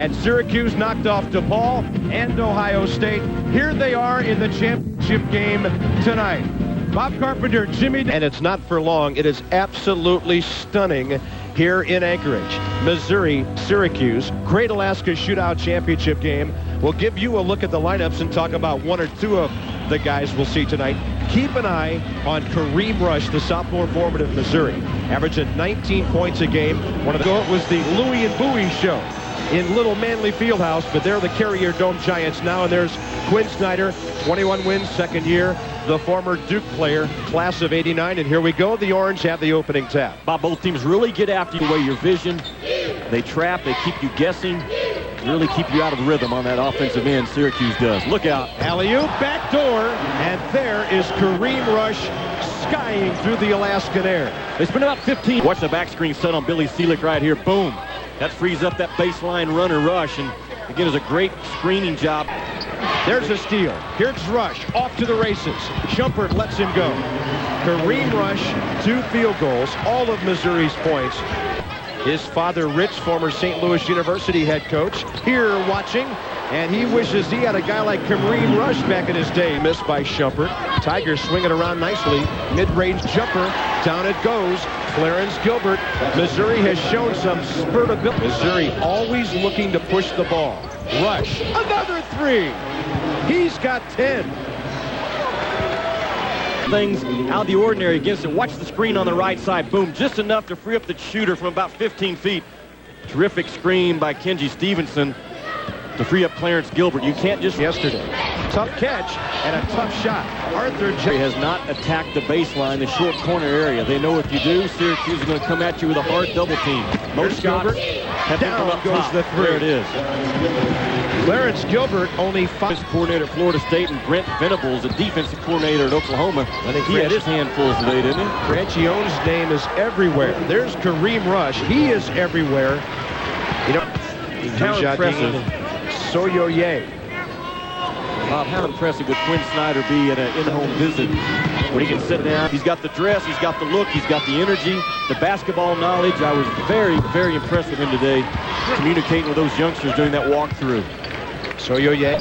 And Syracuse knocked off DePaul and Ohio State. Here they are in the championship game tonight. Bob Carpenter, Jimmy, and it's not for long. It is absolutely stunning here in Anchorage. Missouri, Syracuse, Great Alaska Shootout Championship game. We'll give you a look at the lineups and talk about one or two of the guys we'll see tonight. Keep an eye on Kareem Rush, the sophomore forward of Missouri, averaging 19 points a game. One of the was the Louie and Bowie show in Little Manley Fieldhouse, but they're the Carrier Dome Giants now, and there's Quinn Snyder, 21 wins, second year, the former Duke player, class of '89, and here we go. The Orange have the opening tap. Bob, both teams really get after you away your vision. They trap, they keep you guessing, really keep you out of rhythm on that offensive end. Syracuse does. Look out. Alley-oop, back door, and there is Kareem Rush skying through the Alaskan air. They spend about 15. Watch the back screen set on Billy Seelick right here. Boom. That frees up that baseline runner Rush, and again, is a great screening job. There's a steal. Here's Rush off to the races. Shumpert lets him go. Kareem Rush, 2 field goals, all of Missouri's points. His father, Rich, former St. Louis University head coach, here watching, and he wishes he had a guy like Kareem Rush back in his day. Missed by Shumpert. Tigers swing it around nicely. Mid-range jumper. Down it goes. Clarence Gilbert. Missouri has shown some spurt of ability. Missouri always looking to push the ball. Rush. Another 3. He's got 10. Things out of the ordinary against it. Watch the screen on the right side. Boom. Just enough to free up the shooter from about 15 feet. Terrific screen by Kenji Stevenson to free up Clarence Gilbert. You can't just... Yesterday. Tough catch and a tough shot. Arthur has not attacked the baseline, the short corner area. They know if you do, Syracuse is going to come at you with a hard double team. Most shots have been from up goes top. The 3. There it is. Clarence Gilbert only 5. Coordinator at Florida State, and Brent Venables, the defensive coordinator at Oklahoma. I think he had his handfuls today, didn't he? Francione's name is everywhere. There's Kareem Rush. He is everywhere. You know, how impressive. Soyoye. Bob, how impressive would Quinn Snyder be at an in-home visit when he can sit down? He's got the dress, he's got the look, he's got the energy, the basketball knowledge. I was very, very impressed with him today, communicating with those youngsters during that walkthrough. Soyoye.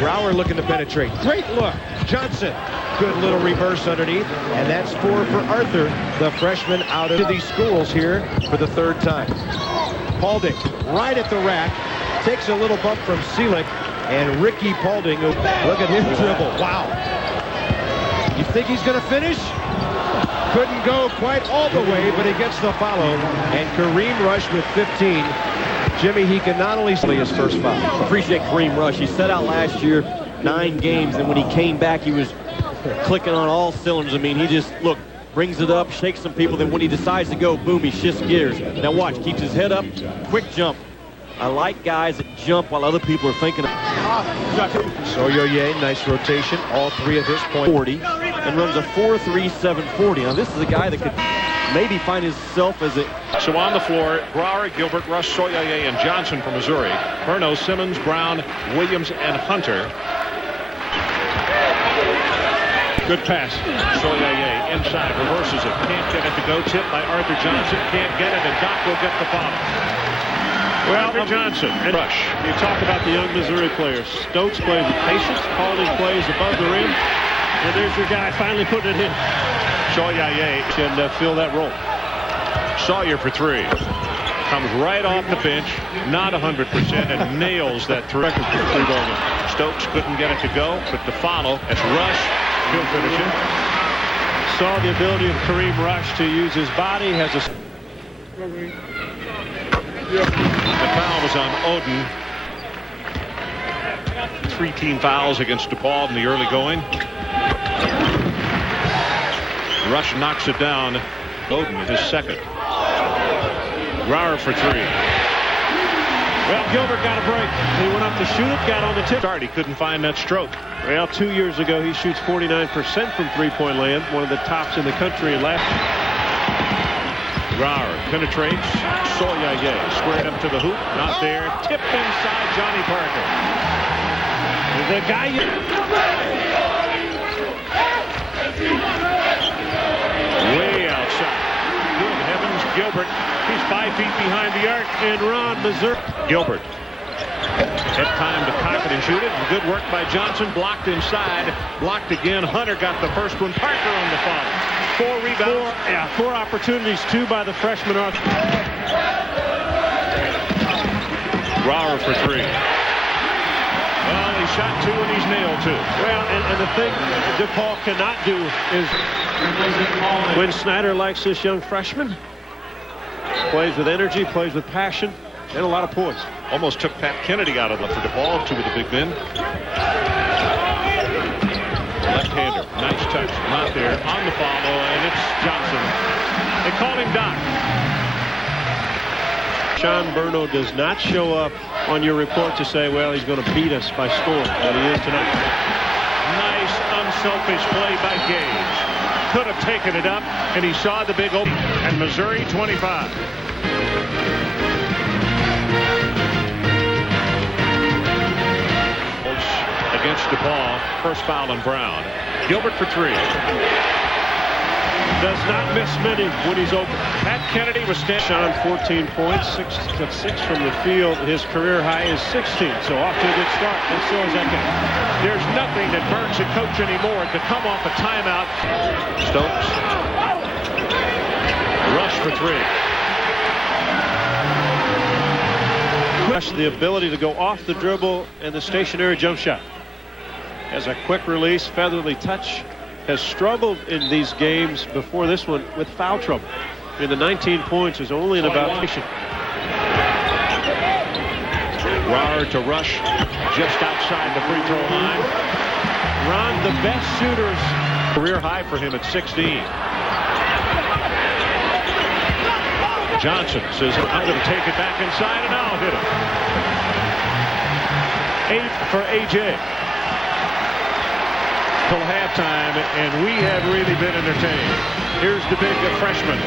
Brower looking to penetrate. Great look. Johnson. Good little reverse underneath. And that's 4 for Arthur, the freshman out of these schools here for the 3rd time. Paulding right at the rack. Takes a little bump from Seelick. And Ricky Paulding, look at him dribble. Wow. You think he's going to finish? Couldn't go quite all the way, but he gets the follow. And Kareem Rush with 15. Jimmy, he can not only see his first foul. Appreciate Kareem Rush. He set out last year 9 games, and when he came back, he was clicking on all cylinders. I mean, he just, look, brings it up, shakes some people, then when he decides to go, boom, he shifts gears. Now watch, keeps his head up, quick jump. I like guys that jump while other people are thinking. Soyoye, nice rotation. All 3 at this point. 40, and runs a 4.3740. Now this is a guy that could maybe find himself as a... So on the floor, Brower, Gilbert, Rush, Soyoye, and Johnson from Missouri. Perno, Simmons, Brown, Williams, and Hunter. Good pass. Soyoye inside, reverses it. Can't get it to go. Tip by Arthur Johnson. Can't get it, and Doc will get the foul. Well, Johnson and Rush. You talk about the young Missouri players. Stokes plays with patience. Paulding plays above the rim. And there's your guy finally putting it in. Soyoye can fill that role. Sawyer for 3. Comes right off the bench. Not 100% and nails that 3 ball. Stokes couldn't get it to go, but the follow. That's Rush. He'll finish it. Saw the ability of Kareem Rush to use his body. Has a... The foul was on Oden. 3 team fouls against DePaul in the early going. Rush knocks it down. Oden his 2nd. Brower for 3. Well, Gilbert got a break. He went up to shoot it, got on the tip. He couldn't find that stroke. Well, 2 years ago, he shoots 49% from three-point land, one of the tops in the country in last. Brower penetrates. Soyoye squared up to the hoop. Not there. Tipped inside Johnny Parker. The guy... Way outside. Good heavens, Gilbert. Gilbert. He's 5 feet behind the arc, and Ron Mizzou. Gilbert had time to cock it and shoot it. Good work by Johnson. Blocked inside. Blocked again. Hunter got the first one. Parker on the follow. 4 rebounds. 4 opportunities, 2 by the freshman Arthur. Brower for 3. Well, he shot 2 and he's nailed 2. Well, and the thing DePaul cannot do is when Snyder likes this young freshman. Plays with energy, plays with passion, and a lot of poise. Almost took Pat Kennedy out of the for DePaul, 2 of the big men. Left-hander, nice touch, not there, on the follow, and it's Johnson. They called him Doc. Sean Berno does not show up on your report to say, well, he's going to beat us by scoring, but he is tonight. Nice, unselfish play by Gage. Could have taken it up, and he saw the big open. And Missouri 25. Against DePaul, first foul on Brown. Gilbert for 3. Does not miss many when he's open. Pat Kennedy was standing. Sean 14 points, 6 from the field. His career high is 16, so off to a good start. And so is Eke. There's nothing that burns a coach anymore to come off a timeout. Stokes. Rush for 3. The ability to go off the dribble and the stationary jump shot. Has a quick release, featherly touch. Has struggled in these games before this one with foul trouble. I mean, the 19 points is only in about patient. Brower to Rush just outside the free throw line. Ron, the best shooters. Career high for him at 16. Johnson says, I'm going to take it back inside and I'll hit it. 8 for A.J. Till halftime, and we have really been entertained. Here's the big freshman.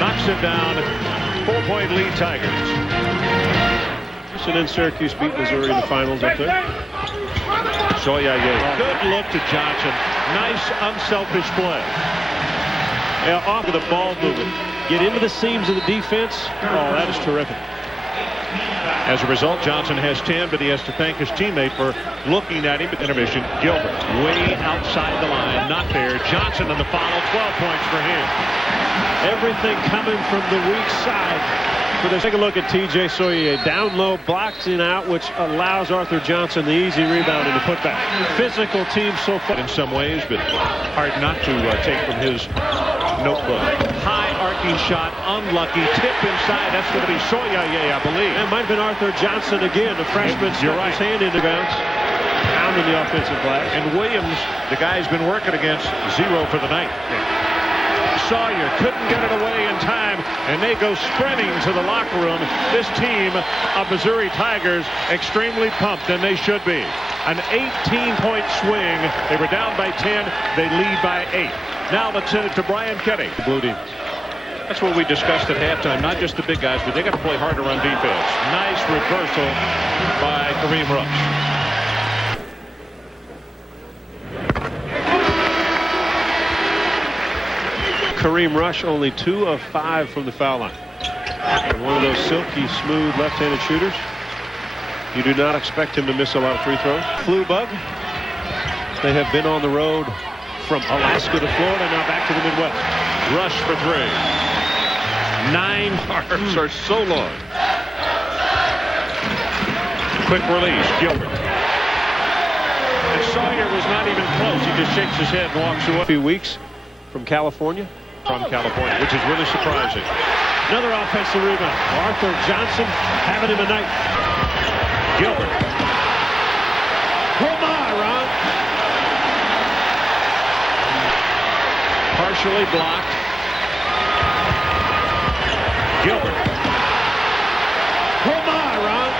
Knocks it down. 4-point lead, Tigers. And then Syracuse beat Missouri in the finals up there. Good look to Johnson. Nice, unselfish play. Yeah, off of the ball movement. Get into the seams of the defense. Oh, that is terrific. As a result, Johnson has 10, but he has to thank his teammate for looking at him at intermission. Gilbert way outside the line, not there. Johnson on the follow, 12 points for him. Everything coming from the weak side. So let's take a look at T.J. Soyer. Down low, boxing out, which allows Arthur Johnson the easy rebound and the putback. Physical team so far. In some ways, but hard not to take from his notebook. High arcing shot, unlucky. Tip inside. That's going to be Soyer, I believe. It might have been Arthur Johnson again. The freshman stuck his hand into bounds. Pounding the offensive glass. And Williams, the guy's been working against, 0 for the night. Sawyer couldn't get it away in time, and they go sprinting to the locker room. This team of Missouri Tigers extremely pumped, and they should be. An 18-point swing. They were down by 10. They lead by 8. Now let's send it to Brian Kenny. Blue team. That's what we discussed at halftime. Not just the big guys, but they got to play harder on defense. Nice reversal by Kareem Rush. Kareem Rush only 2 of 5 from the foul line. And one of those silky smooth left-handed shooters. You do not expect him to miss a lot of free throws. Flu bug. They have been on the road from Alaska to Florida, now back to the Midwest. Rush for 3. 9 arms are so long. Quick release, Gilbert. And Sawyer was not even close. He just shakes his head and walks away. A few weeks from California. Which is really surprising. Another offensive rebound. Arthur Johnson having him a night. Gilbert. Oh my, Ron. Partially blocked. Gilbert. Oh my, Ron.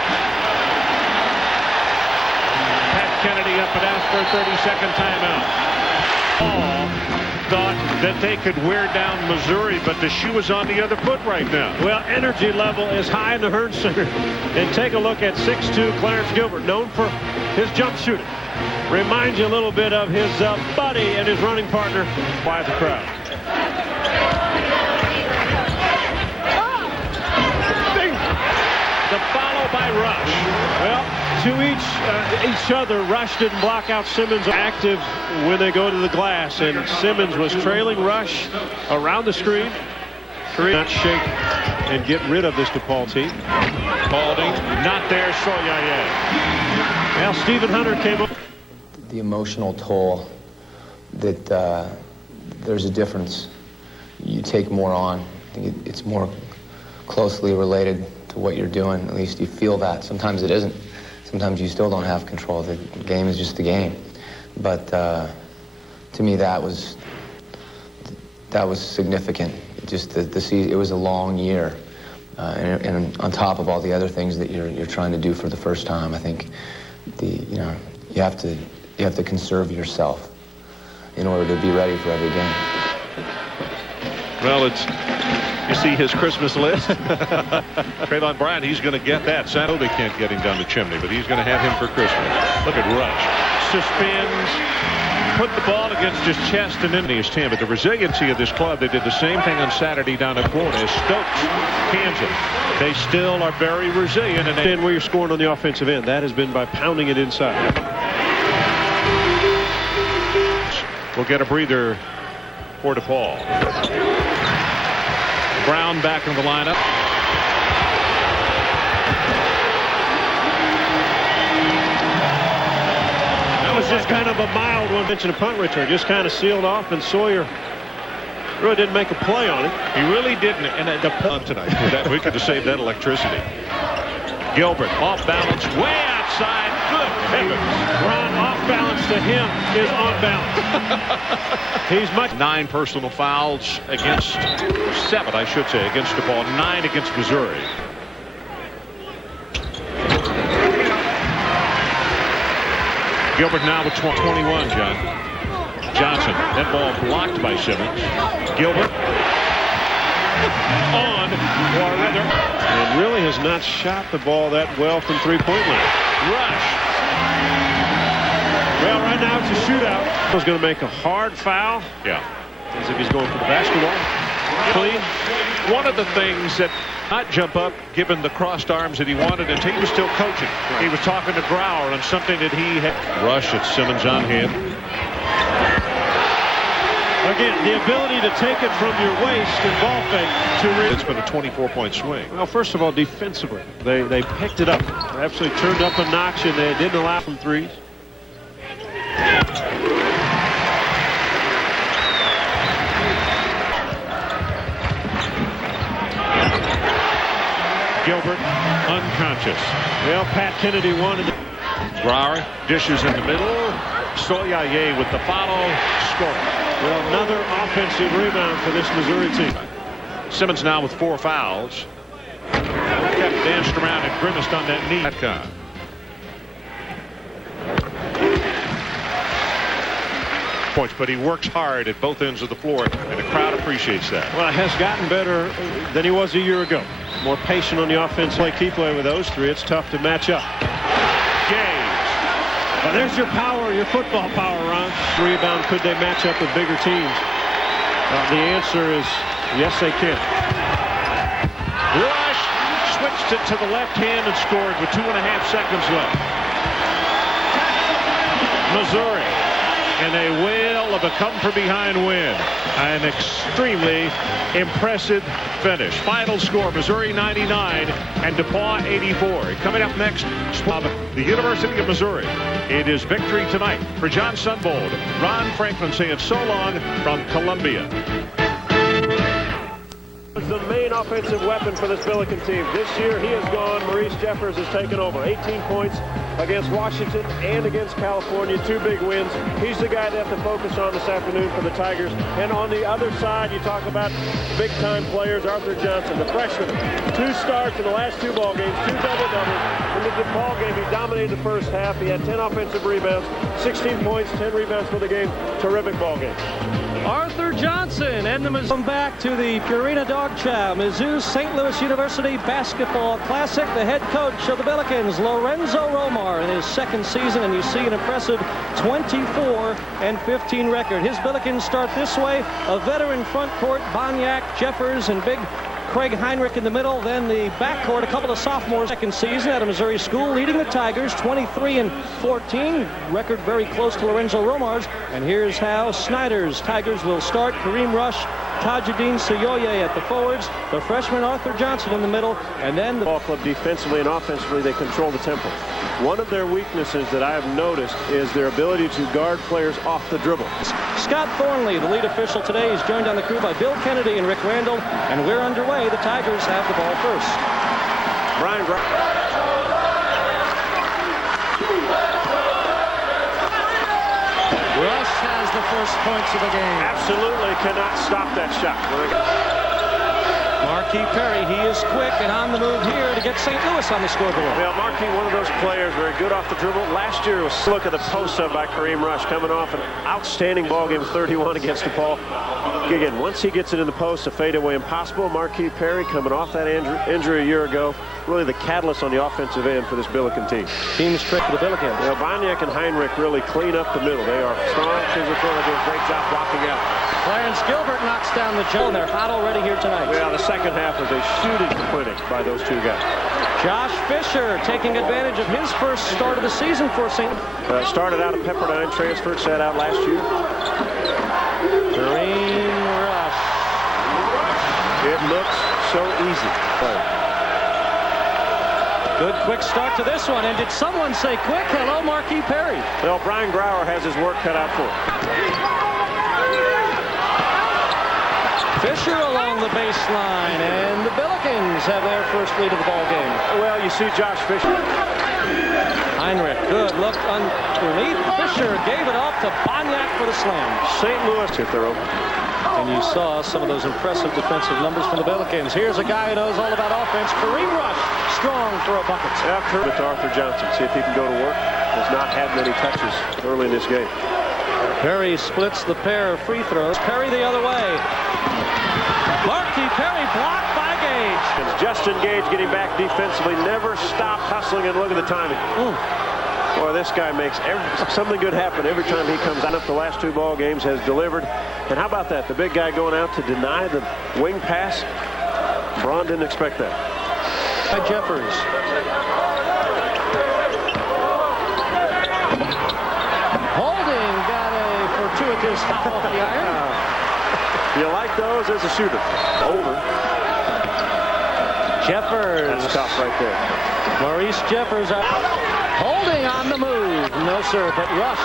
Pat Kennedy up and asked for a 30-second timeout. Thought that they could wear down Missouri, but the shoe is on the other foot right now. Well, energy level is high in the Hearn Center. And take a look at 6'2" Clarence Gilbert, known for his jump shooting. Reminds you a little bit of his buddy and his running partner by the crowd. The follow by Rush. Well, to each other, Rush didn't block out Simmons. Active when they go to the glass, and Simmons was trailing Rush around the screen. Not shake and get rid of this DePaul team. Balding, not there. Soyaye. Now Stephen Hunter came up. The emotional toll that there's a difference. You take more on. I think it's more closely related to what you're doing. At least you feel that. Sometimes it isn't. Sometimes you still don't have control. The game is just the game. But to me, that was significant. Just the season. It was a long year, and on top of all the other things that you're trying to do for the first time, I think you have to conserve yourself in order to be ready for every game. Well, you see his Christmas list. Trayvon Bryant, he's going to get that. San they can't get him down the chimney, but he's going to have him for Christmas. Look at Rush. Suspends. Put the ball against his chest and then his team. But the resiliency of this club, they did the same thing on Saturday down at Florida as Stokes, Kansas. They still are very resilient. And then where you're scoring on the offensive end, that has been by pounding it inside. We'll get a breather for DePaul. Brown back in the lineup. That was just kind of a mild one. Mention a punt return, just kind of sealed off, and Sawyer really didn't make a play on it. He really didn't. And the punt tonight, we could have saved that electricity. Gilbert off balance, way outside. Good heavens. Ron off balance to him is on balance. He's much. 9 personal fouls against, or 7, I should say, against DePaul. 9 against Missouri. Gilbert now with 21, John. Johnson, that ball blocked by Simmons. Gilbert on, or rather, and really has not shot the ball that well from three-point line. Rush. Well, right now it's a shootout. He's going to make a hard foul. Yeah. As if he's going for the basketball. Clean. One of the things that not jump up given the crossed arms that he wanted until he was still coaching. He was talking to Brower on something that he had. Rush at Simmons on him. Again, the ability to take it from your waist and ball fake to it's been a 24-point swing. Well, first of all, defensively, they picked it up. They actually turned up a notch, and they didn't allow from threes. Gilbert unconscious. Well, Pat Kennedy wanted to. Brower dishes in the middle. Soyaye with the follow. Scoring. Well, another offensive rebound for this Missouri team. Simmons now with 4 fouls. Kept danced around and grimaced on that knee. Points, but he works hard at both ends of the floor, and the crowd appreciates that. Well, it has gotten better than he was a year ago. More patient on the offense like he played with those 3. It's tough to match up. Well, there's your power, your football power, Ron. Rebound, could they match up with bigger teams? The answer is yes, they can. Rush switched it to the left hand and scored with 2.5 seconds left. Missouri in a whale of a come-from-behind win. An extremely impressive finish. Final score, Missouri 99 and DePaul 84. Coming up next, the University of Missouri. It is victory tonight for John Sunbold. Ron Franklin saying so long from Columbia. The main offensive weapon for this Billiken team. This year he has gone. Maurice Jeffers has taken over. 18 points against Washington and against California. 2 big wins. He's the guy they have to focus on this afternoon for the Tigers. And on the other side, you talk about big-time players. Arthur Johnson, the freshman. 2 starts in the last 2 ball games. 2 double-doubles. In the DePaul game, he dominated the first half. He had 10 offensive rebounds, 16 points, 10 rebounds for the game. Terrific ball game. Arthur Johnson and the Mizzou back to the Purina Dog Chow Mizzou St. Louis University Basketball Classic. The head coach of the Billikens, Lorenzo Romar, in his 2nd season, and you see an impressive 24-15 record. His Billikens start this way: a veteran front court, Boniak, Jeffers, and big Craig Heinrich in the middle. Then the backcourt, a couple of sophomores. Second season at a Missouri school, leading the Tigers 23-14. Record very close to Lorenzo Romar's. And here's how Snyder's Tigers will start. Kareem Rush, Tajuddin Soyoye at the forwards. The freshman Arthur Johnson in the middle. And then the ball club defensively and offensively, they control the tempo. One of their weaknesses that I have noticed is their ability to guard players off the dribble. Scott Thornley, the lead official today, is joined on the crew by Bill Kennedy and Rick Randall. And we're underway. The Tigers have the ball first. Brian Rush has the first points of the game. Absolutely cannot stop that shot. Marquis Perry, he is quick and on the move here to get St. Louis on the scoreboard. Well, Marquis, one of those players, very good off the dribble. Last year was look at the post-up by Kareem Rush, coming off an outstanding ball game, 31 against DePaul. Again, once he gets it in the post, a fadeaway impossible. Marquis Perry coming off that injury a year ago, really the catalyst on the offensive end for this Billiken team. Team's trick for the Billikens. Well, Boniek and Heinrich really clean up the middle. They are strong, physical, they do a great job blocking out. Clarence Gilbert knocks down the Joe, and they're hot already here tonight. Well, the second half was a shooting clinic by those two guys. Josh Fisher taking advantage of his first start of the season for St. Started out at Pepperdine, transferred, sat out last year. Kareem Rush. It looks so easy. Good quick start to this one. And did someone say quick? Hello, Marquis Perry. Well, Brian Grauer has his work cut out for him. Fisher along the baseline, and the Billikens have their first lead of the ball game. Well, you see Josh Fisher. Heinrich, good look underneath. Fisher gave it off to Boniek for the slam. St. Louis if they're open. And you saw some of those impressive defensive numbers from the Billikens. Here's a guy who knows all about offense. Kareem Rush, strong throw buckets. Yeah, Kermit to Arthur Johnson. See if he can go to work. Has not had many touches early in this game. Perry splits the pair of free throws. Perry the other way. Marquis Perry blocked by Gage. It's Justin Gage getting back defensively. Never stopped hustling, and look at the timing. Boy, this guy makes something good happen every time he comes out. The last two ball games has delivered. And how about that? The big guy going out to deny the wing pass. Braun didn't expect that. By Jeffers. Holding got a fortuitous hop off the iron. You like those as a shooter. Over. Jeffers. That's tough right there. Maurice Jeffers holding on the move. No, sir, but Rush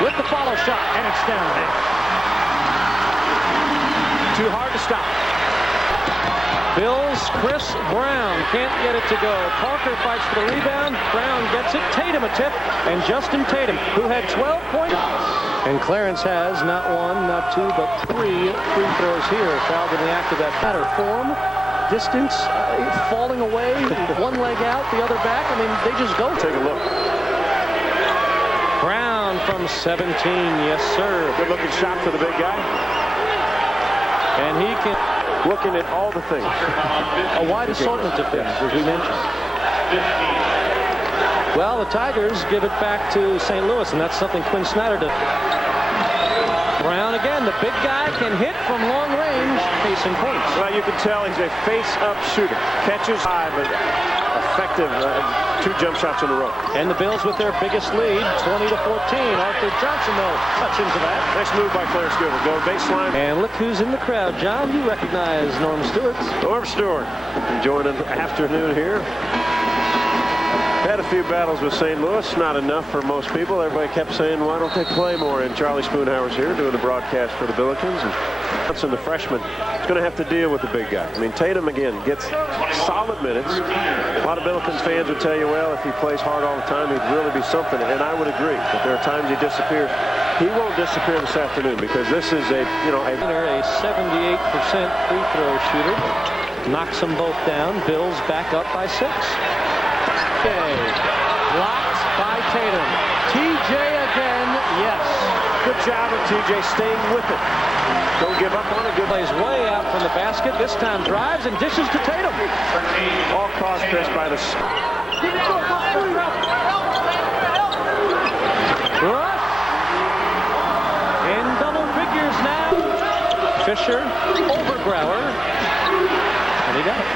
with the follow shot, and it's down. Too hard to stop. Bills Chris Brown can't get it to go. Parker fights for the rebound. Brown gets it. Tatum a tip. And Justin Tatum, who had 12 points. And Clarence has not one, not two, but 3 free throws here. Fouled in the act of that matter. Form, distance, falling away, one leg out, the other back. I mean, they just go. Take a look. Brown from 17, yes, sir. Good looking shot for the big guy. And he can... Looking at all the things. A wide assortment of things, as we mentioned. Well, the Tigers give it back to St. Louis, and that's something Quinn Snyder did. Brown again, the big guy can hit from long range, facing points. Well, you can tell he's a face-up shooter. Catches high, but effective. 2 jump shots in a row. And the Bills with their biggest lead, 20-14. Arthur Johnson, though, touch into that. Nice move by Clarence Gilbert. Go baseline. And look who's in the crowd. John, you recognize Norm Stewart. Norm Stewart enjoying an afternoon here. Had a few battles with St. Louis, not enough for most people. Everybody kept saying, why don't they play more? And Charlie Spoonhour's here doing the broadcast for the Billikens. And Johnson, the freshman, is going to have to deal with the big guy. I mean, Tatum, again, gets solid minutes. A lot of Billikens fans would tell you, well, if he plays hard all the time, he'd really be something. And I would agree. But there are times he disappears. He won't disappear this afternoon because this is a 78% free throw shooter. Knocks them both down. Bills back up by 6. Blocked by Tatum. TJ again, yes. Good job of TJ staying with it. Don't give up on it. Good Plays way out from the basket. This time drives and dishes to Tatum. All caused, Chris, by the... Rush. In double figures now. Fisher over Grauer. They got it.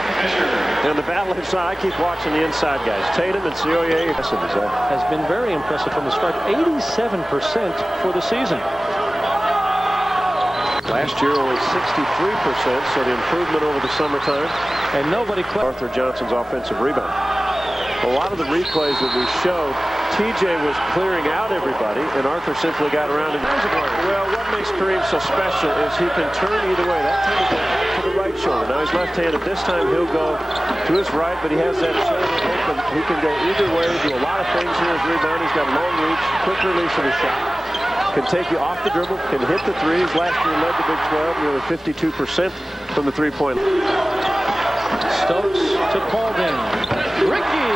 And the battle inside, I keep watching the inside guys. Tatum and Cioye has been very impressive from the stripe. 87% for the season. Last year only 63%, so the improvement over the summertime. And nobody Arthur Johnson's offensive rebound. A lot of the replays that we showed, TJ was clearing out everybody, and Arthur simply got around and well, what makes Kareem so special is he can turn either way. That time he went to the right shoulder. Now he's left-handed. This time he'll go to his right, but he has that shoulder open. He can go either way, do a lot of things here as rebound. He's got long reach, quick release of the shot. Can take you off the dribble, can hit the threes. Last year led the Big 12, nearly 52% from the three-point. Stokes to Paulding. Ricky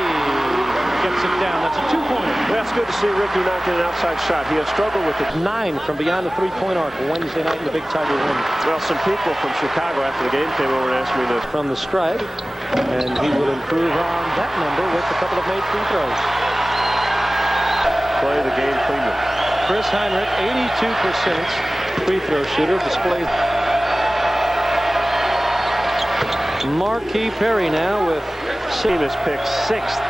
gets it down. That's a two-pointer. Well, it's good to see Ricky not get an outside shot. He has struggled with it. 9 from beyond the three-point arc Wednesday night in the Big Tiger win. Well, some people from Chicago after the game came over and asked me this. From the stripe, and he will improve on that number with a couple of made free throws. Play the game cleaner. Chris Heinrich, 82% free throw shooter, displays. Marquis Perry now with team is picked 6th,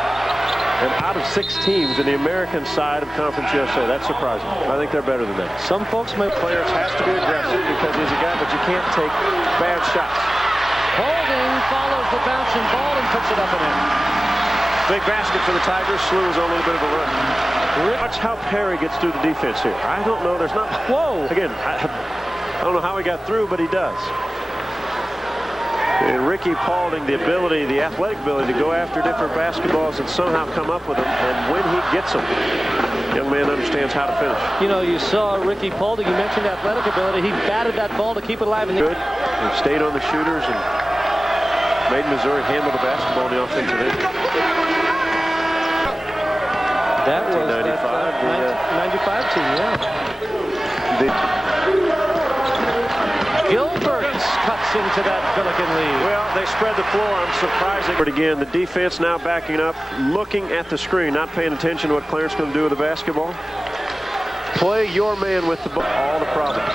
and out of 6 teams in the American side of Conference USA. That's surprising. I think they're better than that. Some folks may. Players has to be aggressive because he's a guy, but you can't take bad shots. Holding follows the bouncing ball and puts it up and in. Big basket for the Tigers. Slew is on a little bit of a run. Watch how Perry gets through the defense here. I don't know. There's not. Whoa. Again, I don't know how he got through, but he does. And Ricky Paulding, the ability, the athletic ability to go after different basketballs and somehow come up with them. And when he gets them, young man understands how to finish. You know, you saw Ricky Paulding. You mentioned athletic ability. He batted that ball to keep it alive. Good. He stayed on the shooters and made Missouri handle the basketball in the offensive end. That was 95, that 95 team, yeah. Gilbert cuts into that Billiken lead. Well, they spread the floor. I'm surprised. But again, the defense now backing up, looking at the screen, not paying attention to what Clarence going to do with the basketball. Play your man with the ball. All the problems.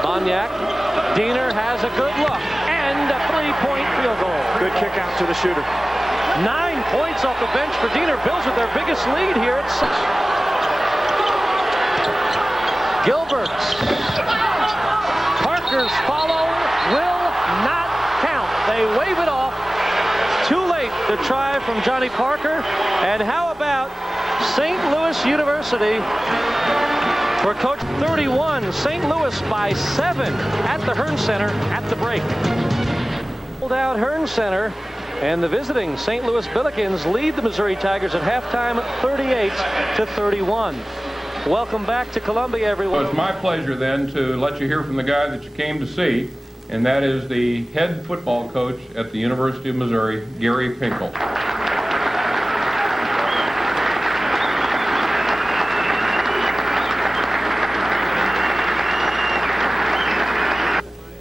Boniak. Diener has a good look. And a three-point field goal. Good kick out to the shooter. 9 points off the bench for Diener. Bills with their biggest lead here at 6. Gilbert. Parker's follow will not count. They wave it off. Too late to try from Johnny Parker. And how about St. Louis University for Coach 31. St. Louis by 7 at the Hearn Center at the break. Pulled out Hearn Center. And the visiting St. Louis Billikens lead the Missouri Tigers at halftime 38-31. Welcome back to Columbia, everyone. Well, it's my pleasure then to let you hear from the guy that you came to see, and that is the head football coach at the University of Missouri, Gary Pinkel.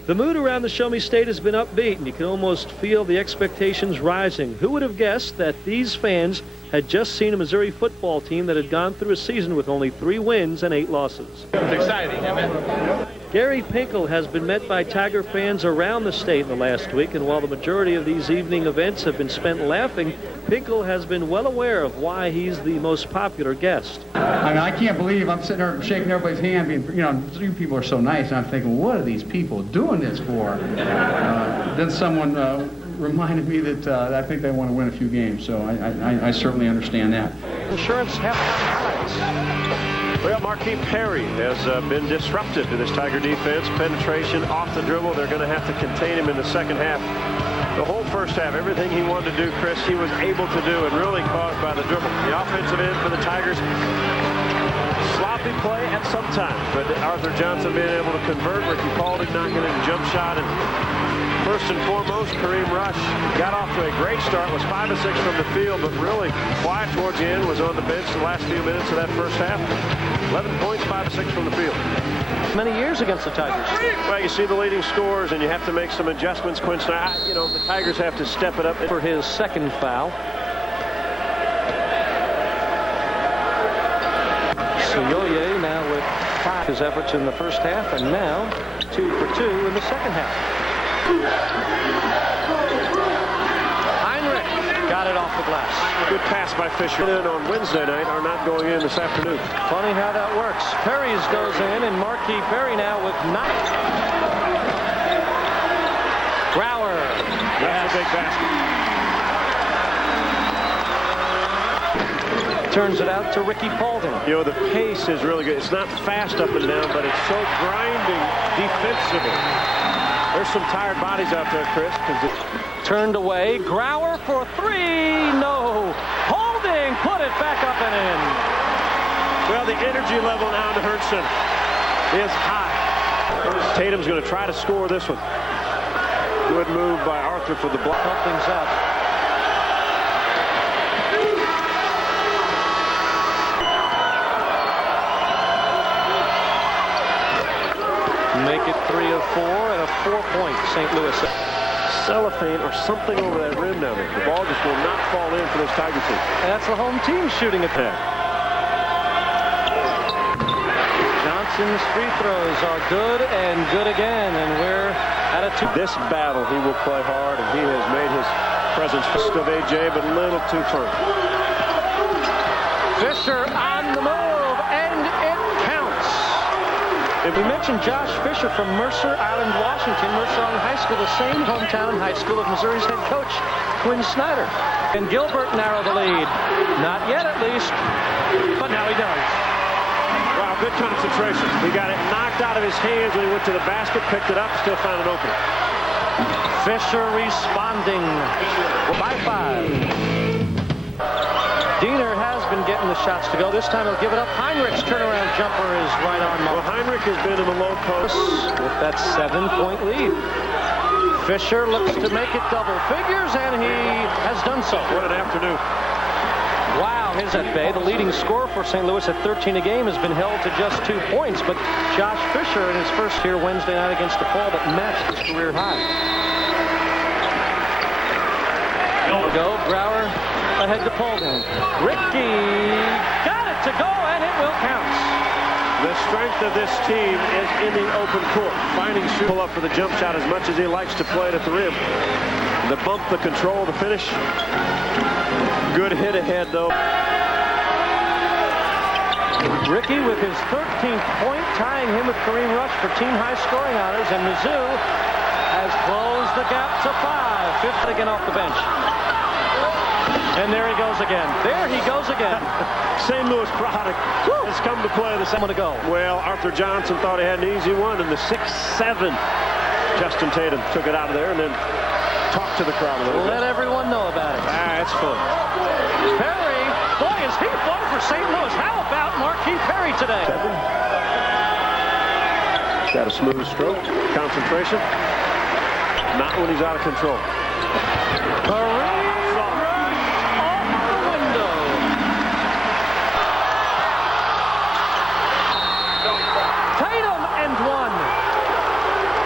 The mood around the Show Me State has been upbeat, and you can almost feel the expectations rising. Who would have guessed that these fans had just seen a Missouri football team that had gone through a season with only 3 wins and 8 losses? It's exciting, isn't it? Gary Pinkel has been met by Tiger fans around the state in the last week, and while the majority of these evening events have been spent laughing, Pinkel has been well aware of why he's the most popular guest. I mean, I can't believe I'm sitting there shaking everybody's hand, being, you know, you people are so nice, and I'm thinking, what are these people doing this for? Then someone reminded me that I think they want to win a few games, so I certainly understand that. Insurance highlights. Well, Marquis Perry has been disruptive to this Tiger defense. Penetration off the dribble. They're going to have to contain him in the second half. The whole first half, everything he wanted to do, Chris, he was able to do, and really caused by the dribble. The offensive end for the Tigers, sloppy play at some times, but Arthur Johnson being able to convert, Ricky Paulding knocking in a jump shot, and first and foremost, Kareem Rush got off to a great start, was 5 of 6 from the field, but really quiet towards the end, was on the bench the last few minutes of that first half. 11 points, 5 of 6 from the field. Many years against the Tigers. Well, you see the leading scores, and you have to make some adjustments, Quinn. You know, the Tigers have to step it up. For his second foul. Cioye now with 5 his efforts in the first half, and now 2 for 2 in the second half. got it off the glass. Good pass by Fisher. On Wednesday night are not going in this afternoon. Funny how that works. Perry's goes in, and Marquis Perry now with 9. Brower. That's a big basket. Turns it out to Ricky Paulding. You know, the pace is really good. It's not fast up and down, but it's so grinding defensively. There's some tired bodies out there, Chris. Turned away. Brower for 3. No. Paulding put it back up and in. Well, the energy level now to Herndon is high. Tatum's going to try to score this one. Good move by Arthur for the block. Help things out. Make it 3 of 4 and a 4-point St. Louis. Cellophane or something over that rim down there. The ball just will not fall in for this Tiger team. That's the home team shooting attack. Johnson's free throws are good and good again, and we're at a 2. This battle he will play hard, and he has made his presence of AJ, but a little too firm. Fisher on the move, and it counts. We mentioned Josh Fisher from Mercer Island, Washington. Mercer Island High School, the same hometown high school of Missouri's head coach, Quinn Snyder. And Gilbert narrowed the lead. Not yet, at least, but now he does. Wow, good concentration. He got it knocked out of his hands when he went to the basket, picked it up, still found an opening. Fisher responding by 5. Diener has been getting the shots to go. This time he'll give it up. Heinrich's turnaround jumper is right on. Well, Heinrich has been in the low post with that 7-point lead. Fisher looks to make it double figures, and he has done so. What an afternoon. Wow, his at bay. The leading scorer for St. Louis at 13 a game has been held to just 2 points, but Josh Fisher in his first here Wednesday night against DePaul that matched his career high. Go, Brower ahead to Paulding. Ricky got it to go, and it will count. The strength of this team is in the open court. Finding shoot pull up for the jump shot as much as he likes to play it at the rim. The bump, the control, the finish. Good hit ahead, though. Ricky with his 13th point, tying him with Kareem Rush for team high scoring honors, and Mizzou has closed the gap to 5. 5th again off the bench. And there he goes again. There he goes again. St. Louis product has come to play the second to go. Well, Arthur Johnson thought he had an easy one, and the 6'7" Justin Tatum took it out of there and then talked to the crowd a little bit. Let everyone know about it. That's fun. Perry, boy, is he fun for St. Louis. How about Marquis Perry today? Got a smooth stroke. Concentration. Not when he's out of control.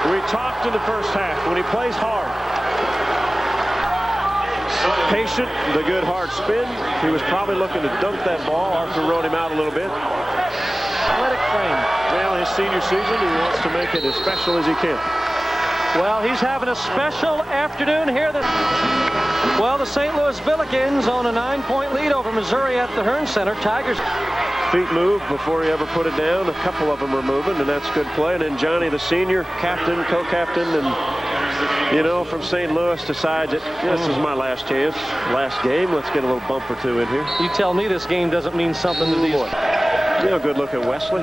We talked in the first half when he plays hard. Patient, the good hard spin. He was probably looking to dunk that ball. Arthur rode him out a little bit. Athletic frame. Well, his senior season, he wants to make it as special as he can. Well, he's having a special afternoon here. Well, the St. Louis Billikens own a 9-point lead over Missouri at the Hearn Center. Tigers. Feet moved before he ever put it down. A couple of them are moving, and that's good play. And then Johnny, the senior, captain, co-captain, and, you know, from St. Louis decides that this is my last chance, last game. Let's get a little bump or two in here. You tell me this game doesn't mean something to these boys. You know, good look at Wesley.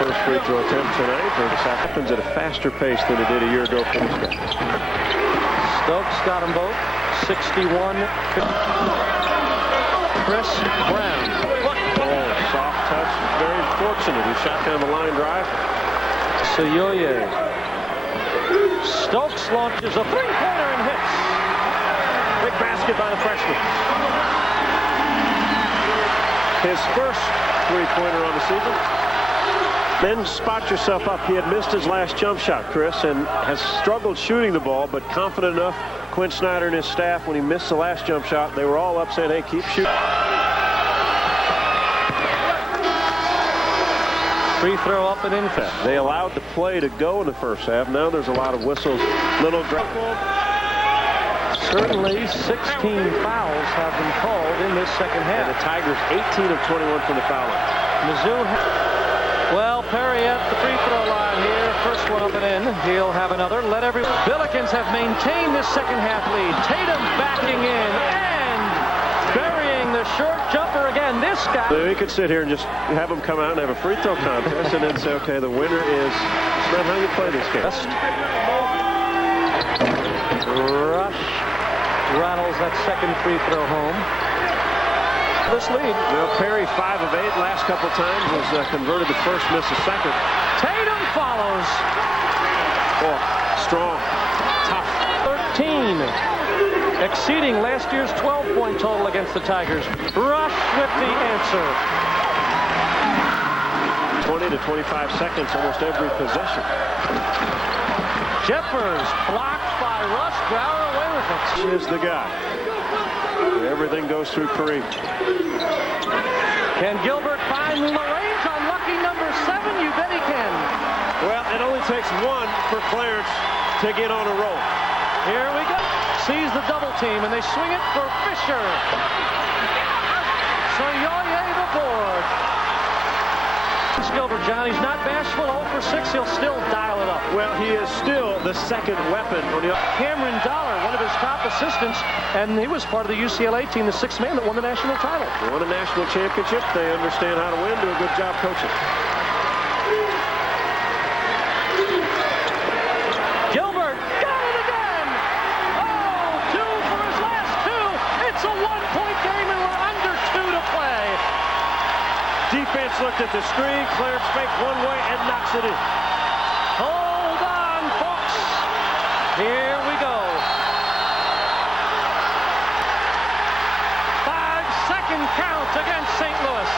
First free throw attempt tonight. Or this happens at a faster pace than it did a year ago for this guy. Stokes got them both. 61. Chris Brown. Oh, soft touch. Very fortunate. He shot down the line drive. Soyoye. Stokes launches a 3-pointer and hits. Big basket by the freshman. His first 3-pointer on the season. Then spot yourself up. He had missed his last jump shot, Chris, and has struggled shooting the ball, but confident enough. Quinn Snyder and his staff, when he missed the last jump shot, they were all up saying, hey, keep shooting. Free throw up and in. They allowed the play to go in the first half. Now there's a lot of whistles. Little Certainly 16 fouls have been called in this second half. And the Tigers 18 of 21 from the foul line. Mizzou. Well, Perry at the free throw line here. First one up and in. He'll have another. Billikens have maintained this second half lead. Tatum backing in and burying the short jumper again. This guy. So we could sit here and just have them come out and have a free throw contest and then say, okay, the winner is. It's not how you play this game. Rush rattles that second free throw home. This lead. Well, Perry 5 of 8 last couple times has converted the first, missed the second. Tatum follows. Oh, strong, tough. 13, exceeding last year's 12-point total against the Tigers. Rush with the answer. 20 to 25 seconds almost every possession. Jeffers blocked by Rush. Grauer away with it. He is the guy. Everything goes through Kareem. Can Gilbert find Lorraine's unlucky number 7? You bet he can. Well, it only takes one for Clarence to get on a roll. Here we go. Sees the double team, and they swing it for Fisher. So Yoye the board. Gilbert, John, he's not bashful. 0 for 6. He'll still dial it up. Well, he is still the second weapon on the. Cameron Dollar, one of his top assistants, and he was part of the UCLA team, the 6th man that won the national title. They won a national championship. They understand how to win. Do a good job coaching. Gilbert got it again. Oh, 2 for his last 2. It's a 1-point game, and we're under 2 to play. Defense looked at the screen. Clarence faked one way and knocks it in. Hold on, folks. Here we go. 5-second count against St. Louis.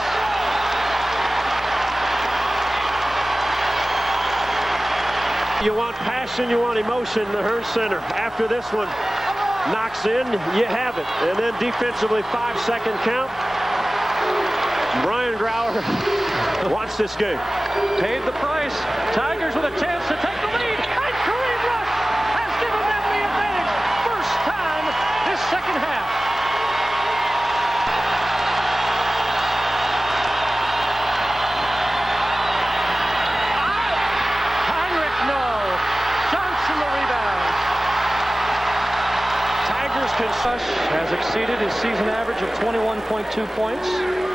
You want passion, you want emotion. The Hearn Center, after this one knocks in, you have it. And then defensively, 5-second count. Brian Grauer wants this game. Paid the price. Tigers with a chance to take the lead. And Kareem Rush has given them the advantage. First time this second half. Heinrich, no. Johnson the rebound. Tigers can. Rush has exceeded his season average of 21.2 points.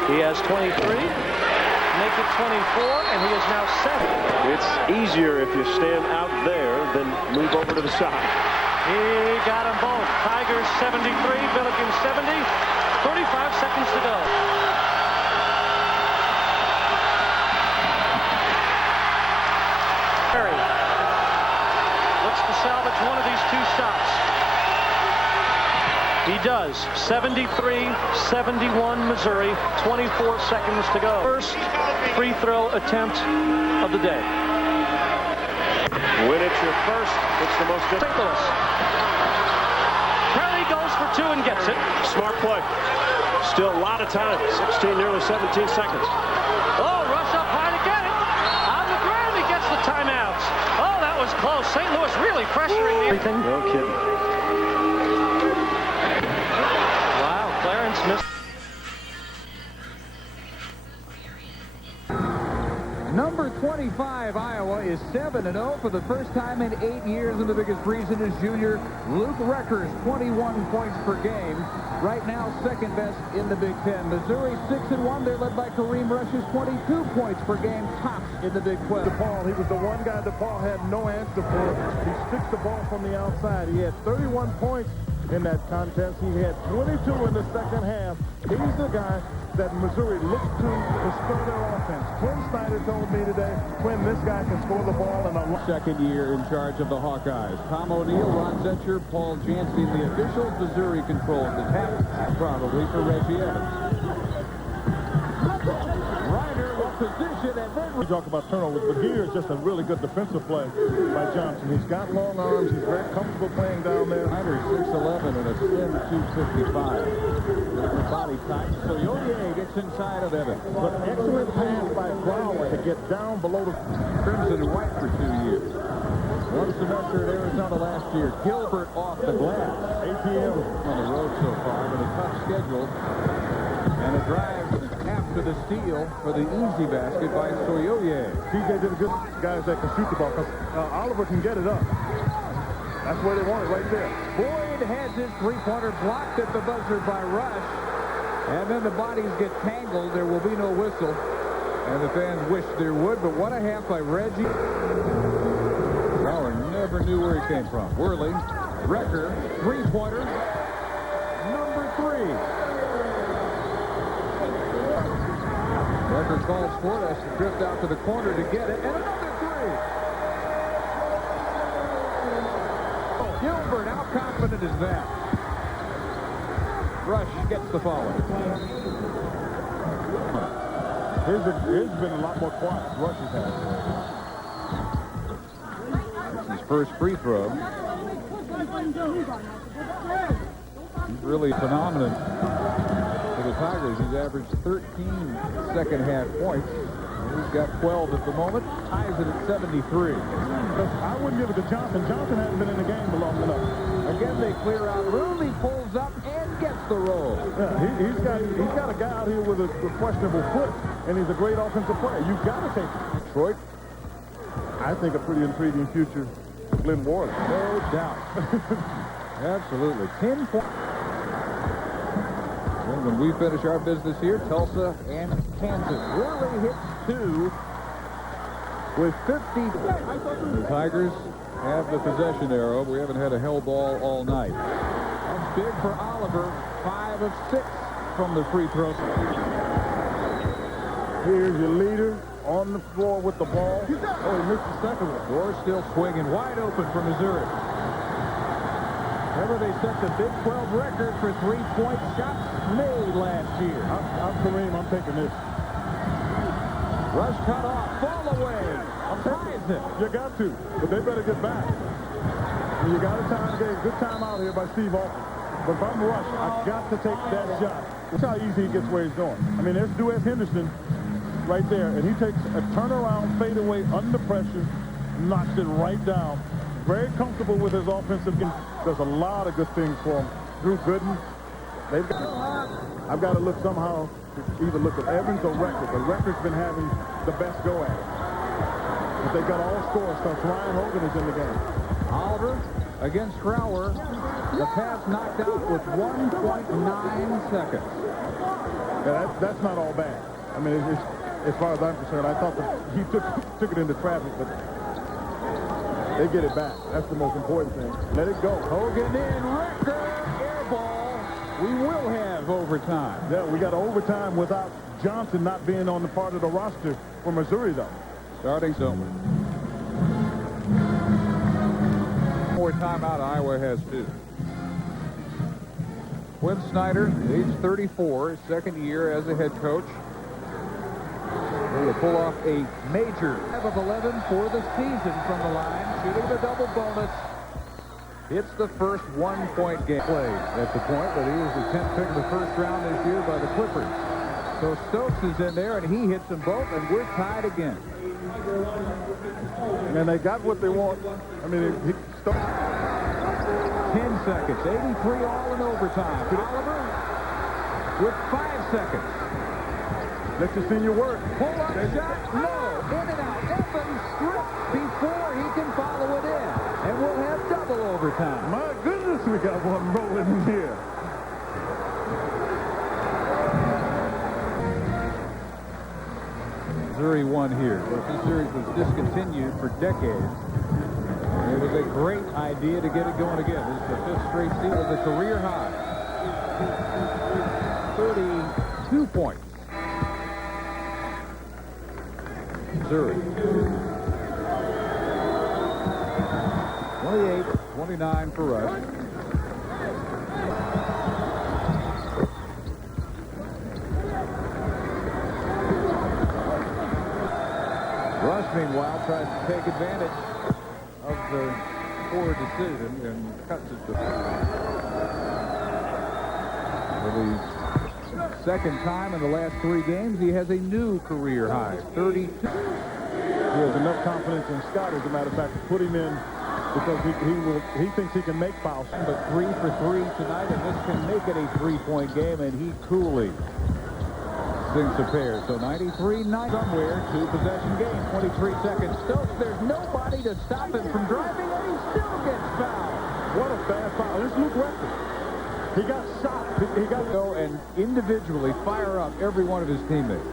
He has 23, make it 24, and he is now 7. It's easier if you stand out there than move over to the side. He got them both. Tigers 73, Billikens 70, 35 seconds to go. Perry looks to salvage one of these 2 shots. He does. 73-71 Missouri. 24 seconds to go. First free throw attempt of the day. When it's your first, it's the most difficult. St. Louis. Perry goes for 2 and gets it. Smart play. Still a lot of time. 16, nearly 17 seconds. Oh, Rush up high to get it. On the ground, he gets the timeouts. Oh, that was close. St. Louis really pressuring everything. No kidding. Missed. Number 25, Iowa, is 7-0 for the first time in 8 years, and the biggest reason is junior Luke Recker's 21 points per game. Right now, second best in the Big Ten. Missouri 6-1. They're led by Kareem Rush's 22 points per game, tops in the Big 12. DePaul, he was the one guy DePaul had no answer for. He sticks the ball from the outside. He had 31 points in that contest. He had 22 in the second half. He's the guy that Missouri looked to spur their offense. Quinn Snyder told me today, Quinn, this guy can score the ball in a second year in charge of the Hawkeyes. Tom O'Neill, Ron Zetcher, Paul Jancy, the officials. Missouri controls the tap, probably for Reggie Evans. Ryder, what position at We talk about turnovers, but here is just a really good defensive play by Johnson. He's got long arms. He's very comfortable playing down there. Ryder 6'11" and a slim 255. The body type. So Yoye gets inside of Evans. But excellent pass by Grauer to get down below the crimson and white for 2 years. One semester at Arizona last year. Gilbert off the glass. ATM On the road so far, but a tough schedule. And a drive after the steal for the easy basket by Soyoye. TJ did a good guys that can shoot the ball because Oliver can get it up. That's where they want it, right there. Boyd has his three-pointer blocked at the buzzer by Rush. And then the bodies get tangled. There will be no whistle. And the fans wish there would, but what a half by Reggie. Brower never knew where he came from. Whirling. Recker, three-pointer. Number 3. Recker calls for it, has to drift out to the corner to get it. And another 3. Gilbert, how confident is that? Rush gets the foul. His been a lot more quiet. Rush has had. That's his first free throw. He's really a phenomenon for the Tigers. He's averaged 13 second-half points. He's got 12 at the moment. Ties it at 73. I wouldn't give it to Johnson. Johnson hasn't been in the game long enough. Again, they clear out. Rooney pulls up and gets the roll. Yeah, he's got a guy out here with a questionable foot, and he's a great offensive player. You've got to take it. Detroit, I think a pretty intriguing future for Glenn Ward. no doubt. Absolutely. 10 points. Well, when we finish our business here, Tulsa and Kansas. Worley hits 2 with 50. The Tigers have the possession arrow. We haven't had a hell ball all night. That's big for Oliver. 5 of 6 from the free throw. Here's your leader on the floor with the ball. Oh, he missed the second one. Door still swinging wide open for Missouri. Remember, they set the Big 12 record for three-point shots made last year. I'm Kareem. I'm taking this. Rush cut off. Fall away. Ties it. You got to, but they better get back. And you got a good time out here by Steve Alford. But if I'm Rush, I got to take that shot. That's how easy he gets where he's going. I mean, there's Duez Henderson right there, and he takes a turnaround fadeaway under pressure, knocks it right down. Very comfortable with his offensive game. Does a lot of good things for him. Drew Gooden. I've got to look somehow to either look at Evans or Record. But Record's been having the best go at it. But they got all scores because Ryan Hogan is in the game. Oliver against Crowder. The pass knocked out with 1.9 seconds. Yeah, that's not all bad. I mean, as far as I'm concerned, I thought that he took it into traffic, but they get it back. That's the most important thing. Let it go. Hogan in. Record. Air ball. We will have overtime. Yeah, we got overtime without Johnson not being on the part of the roster for Missouri, though. Starting zone. More timeout. Iowa has 2. Quinn Snyder, age 34, second year as a head coach. Will pull off a major 5 of 11 for the season from the line, shooting the double bonus. It's the first 1-point game played at the point, but he was the 10th pick of the first round this year by the Clippers. So Stokes is in there, and he hits them both, and we're tied again. And they got what they want. I mean, Stokes. 10 seconds, 83 all in overtime. Oliver with 5 seconds. Let your senior work. Pull up shot, no, in and out. Evans stripped before he can follow it in. And we'll have double overtime. My goodness, we got one rolling in here. Missouri won here. This series was discontinued for decades. It was a great idea to get it going again. This is the 5th straight steal of the career high. 32 points. Missouri. 28-29 for Rush. Rush, meanwhile, tries to take advantage of the poor decision and cuts it to for the second time in the last 3 games. He has a new career high, 32. He has enough confidence in Scott, as a matter of fact, to put him in because he thinks he can make fouls. But 3 for 3 tonight, and this can make it a 3-point game, and he coolly sinks a pair. So 93-9 somewhere, 2-possession game, 23 seconds. Stokes, there's nobody to stop him from driving, and he still gets fouled. What a bad foul. This is Luke Rector. He got shot. He got to go and individually fire up every one of his teammates.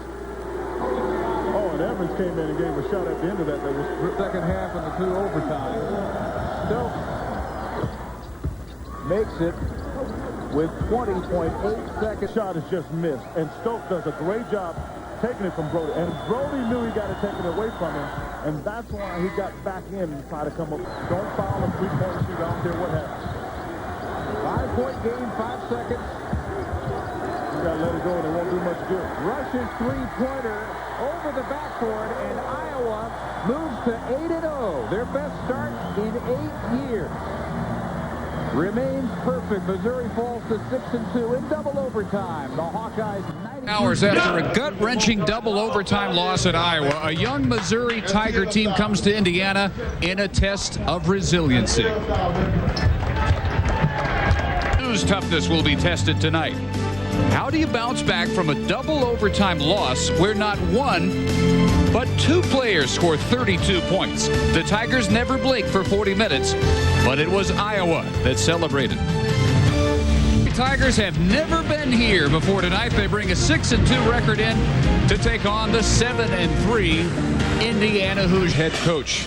Oh, and Evans came in and gave a shot at the end of that. That was second half and the 2 overtime. Stokes makes it with 20.8 seconds. Shot is just missed, and Stokes does a great job taking it from Brody. And Brody knew he got to take it away from him, and that's why he got back in and tried to come up. Don't foul a 3-point shooter. I don't care what happens. 5-point game, 5 seconds. You got to let it go, and it won't do much good. Rush's 3-pointer over the backboard, and Iowa moves to 8-0. Their best start in 8 years. Remains perfect. Missouri falls to 6-2 in double overtime. The Hawkeyes 90 hours after a gut-wrenching double overtime loss at Iowa, a young Missouri Tiger team comes to Indiana in a test of resiliency. Mizzou's toughness will be tested tonight. How do you bounce back from a double overtime loss where not one but 2 players score 32 points? The Tigers never blinked for 40 minutes, but it was Iowa that celebrated. The Tigers have never been here before tonight. They bring a 6-2 record in to take on the 7-3 Indiana Hoosiers head coach.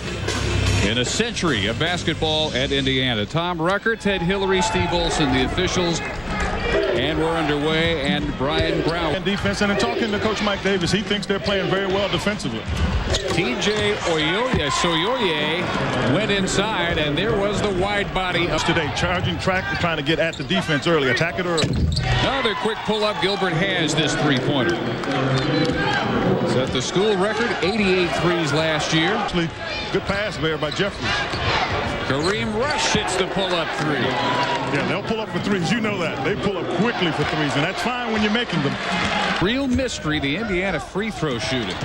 In a century of basketball at Indiana, Tom Rucker, Ted Hillary, Steve Olson, the officials. And we're underway, and Brian Brown. And defense, and in talking to Coach Mike Davis, he thinks they're playing very well defensively. TJ Soyoye went inside, and there was the wide body up today, charging track, trying to get at the defense early, attack it early. Another quick pull-up. Gilbert has this 3-pointer. Set the school record, 88 threes last year. Actually, good pass there by Jeffries. Kareem Rush hits the pull-up 3. Yeah, they'll pull up for threes. You know that. They pull up quickly for threes, and that's fine when you're making them. Real mystery, the Indiana free throw shooting.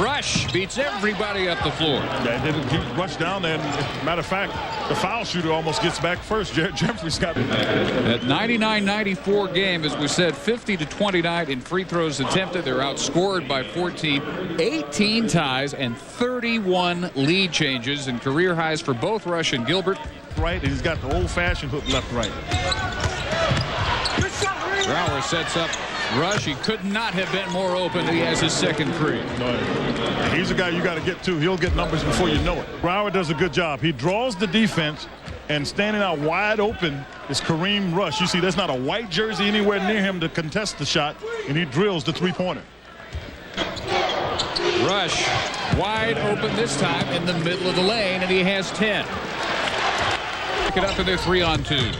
Rush beats everybody up the floor. Yeah, he rushed down there, and matter of fact, the foul shooter almost gets back first. Jeffries got it. That 99-94 game, as we said, 50-29 in free throws attempted. They're outscored by 14, 18 ties, and 31 lead changes, and career highs for both Rush and Gilbert. Right, and he's got the old-fashioned hook left-right. Brower sets up Rush. He could not have been more open. He has his second 3. No, he's a guy you got to get to. He'll get numbers before you know it. Brower does a good job. He draws the defense, and standing out wide open is Kareem Rush. You see, there's not a white jersey anywhere near him to contest the shot, and he drills the 3-pointer. Rush wide open this time in the middle of the lane, and he has 10. Pick it up in their 3-on-2.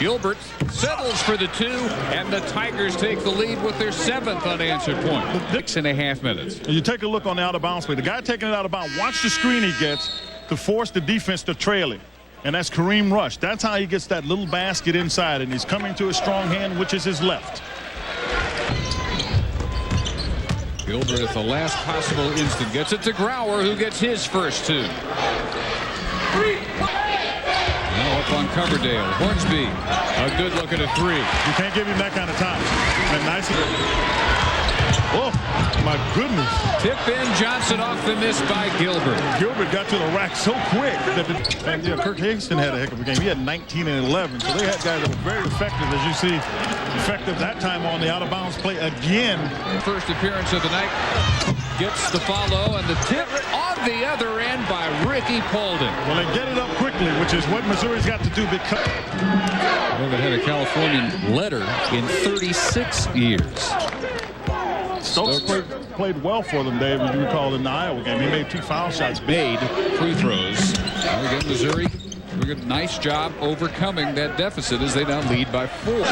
Gilbert settles for the 2, and the Tigers take the lead with their 7th unanswered point. 6.5 minutes. You take a look on the out-of-bounds play. The guy taking it out of bounds, watch the screen he gets to force the defense to trail him. And that's Kareem Rush. That's how he gets that little basket inside, and he's coming to his strong hand, which is his left. Gilbert at the last possible instant gets it to Grauer, who gets his first 2. Now up on Coverdale. Hornsby, a good look at a 3. You can't give him that kind of time. And nice. Oh, my goodness. Tip in, Johnson off the miss by Gilbert. Gilbert got to the rack so quick that Kirk Higginson had a heck of a game. He had 19 and 11. So they had guys that were very effective, as you see. Effective that time on the out-of-bounds play again. First appearance of the night. Gets the follow, and the tip on the other end by Ricky Polden. Well, they get it up quickly, which is what Missouri's got to do because they had a Californian letter in 36 years. Stokes played well for them, Dave, as you recall in the Iowa game. He made 2 foul shots. Made free throws. And again, Missouri doing a nice job overcoming that deficit as they now lead by 4.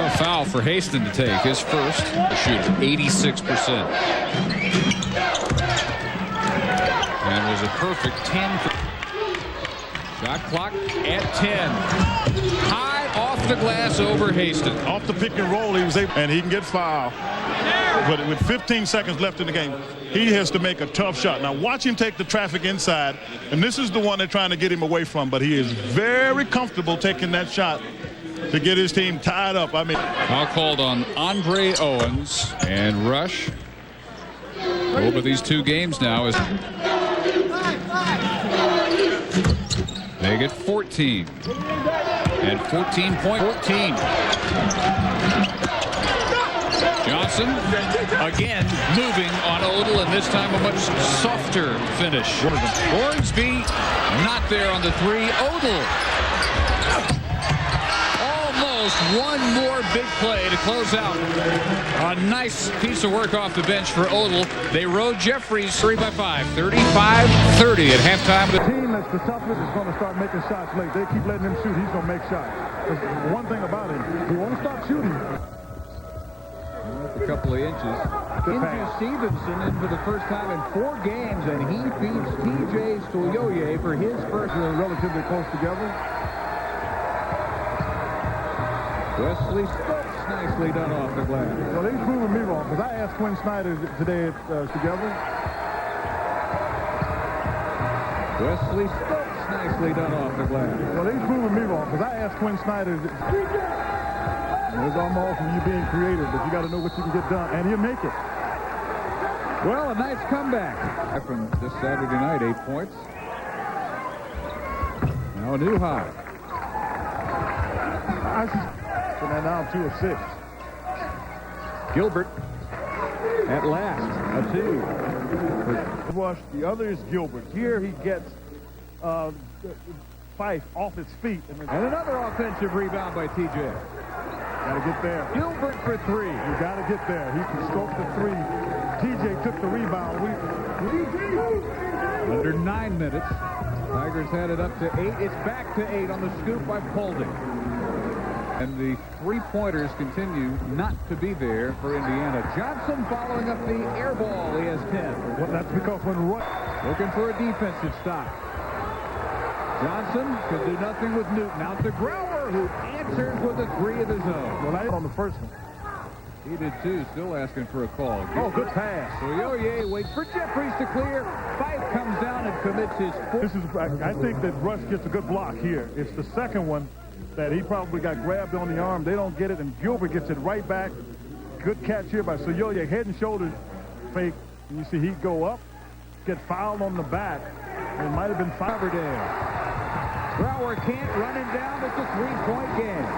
A foul for Haston to take, his first. The shooter, 86%. And was a perfect 10. Shot clock at 10. High off the glass over Hastings. Off the pick and roll, he was able, and he can get fouled. But with 15 seconds left in the game, he has to make a tough shot. Now watch him take the traffic inside, and this is the one they're trying to get him away from, but he is very comfortable taking that shot to get his team tied up. I mean, Foul called on Andre Owens, and Rush over these 2 games now is they get 14 and 14.14. Johnson again moving on Odell, and this time a much softer finish. Hornsby not there on the 3. Odell almost one more big play to close out. A nice piece of work off the bench for Odell. They rode Jeffries 3 by 5, 35-30 at halftime. The team that's the toughest is going to start making shots late. They keep letting him shoot. He's going to make shots. There's one thing about him, he won't stop shooting. A couple of inches. Into Stevenson in for the first time in 4 games, and he beats T.J. Stoyoye for his first. They're relatively close together. Wesley Stokes nicely done off the glass. Well, he's proving me wrong, because I asked Quinn Snyder today together. Wesley Stokes nicely done off the glass. Well, he's proving me wrong, because I asked Quinn Snyder. There's almost you being creative, but you got to know what you can get done, and he'll make it. Well, a nice comeback from this Saturday night, 8 points. Now a new high. And now 2 of 6. Gilbert at last, a 2. Rush, the other is Gilbert. Here he gets Fife off his feet. And another offensive rebound by T.J. Got to get there. Gilbert for 3. You got to get there. He can stroke the 3. T.J. took the rebound. Under 9 minutes. Tigers had it up to 8. It's back to 8 on the scoop by Paulding. And the 3-pointers continue not to be there for Indiana. Johnson following up the air ball. He has 10. Well, that's because when looking for a defensive stop. Johnson could do nothing with Newton. Out to Grower, who answers with a 3 of his own. Well, I on the first one. He did too, still asking for a call. Oh, good pass. Stoyoye waits for Jeffries to clear. Fife comes down and commits his 4th. This is, I think that Rush gets a good block here. It's the second one that he probably got grabbed on the arm. They don't get it, and Gilbert gets it right back. Good catch here by Stoyoye. Head and shoulders fake. And you see he go up, get fouled on the back. It might have been Coverdale. Brower can't run him down. It's a 3-point game.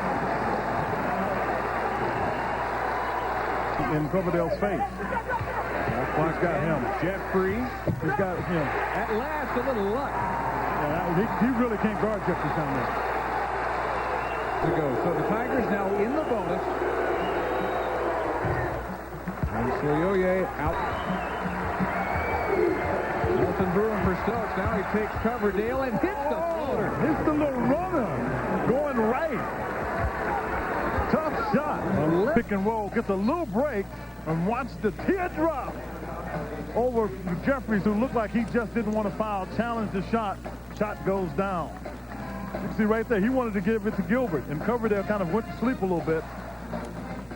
In Coverdale's face. He's got him. Jeffries. He's got him. At last, a little luck. Yeah, he really can't guard Jeffries down there. To go. So the Tigers now in the bonus. And Stoyoye out. Nothing brewing for Stokes. Now he takes Coverdale and hits the floater. Hits the little runner. Going right. Tough shot. Pick and roll. Gets a little break and watch the teardrop over Jeffries, who looked like he just didn't want to foul. Challenged the shot. Shot goes down. You can see right there, he wanted to give it to Gilbert, and Coverdale kind of went to sleep a little bit.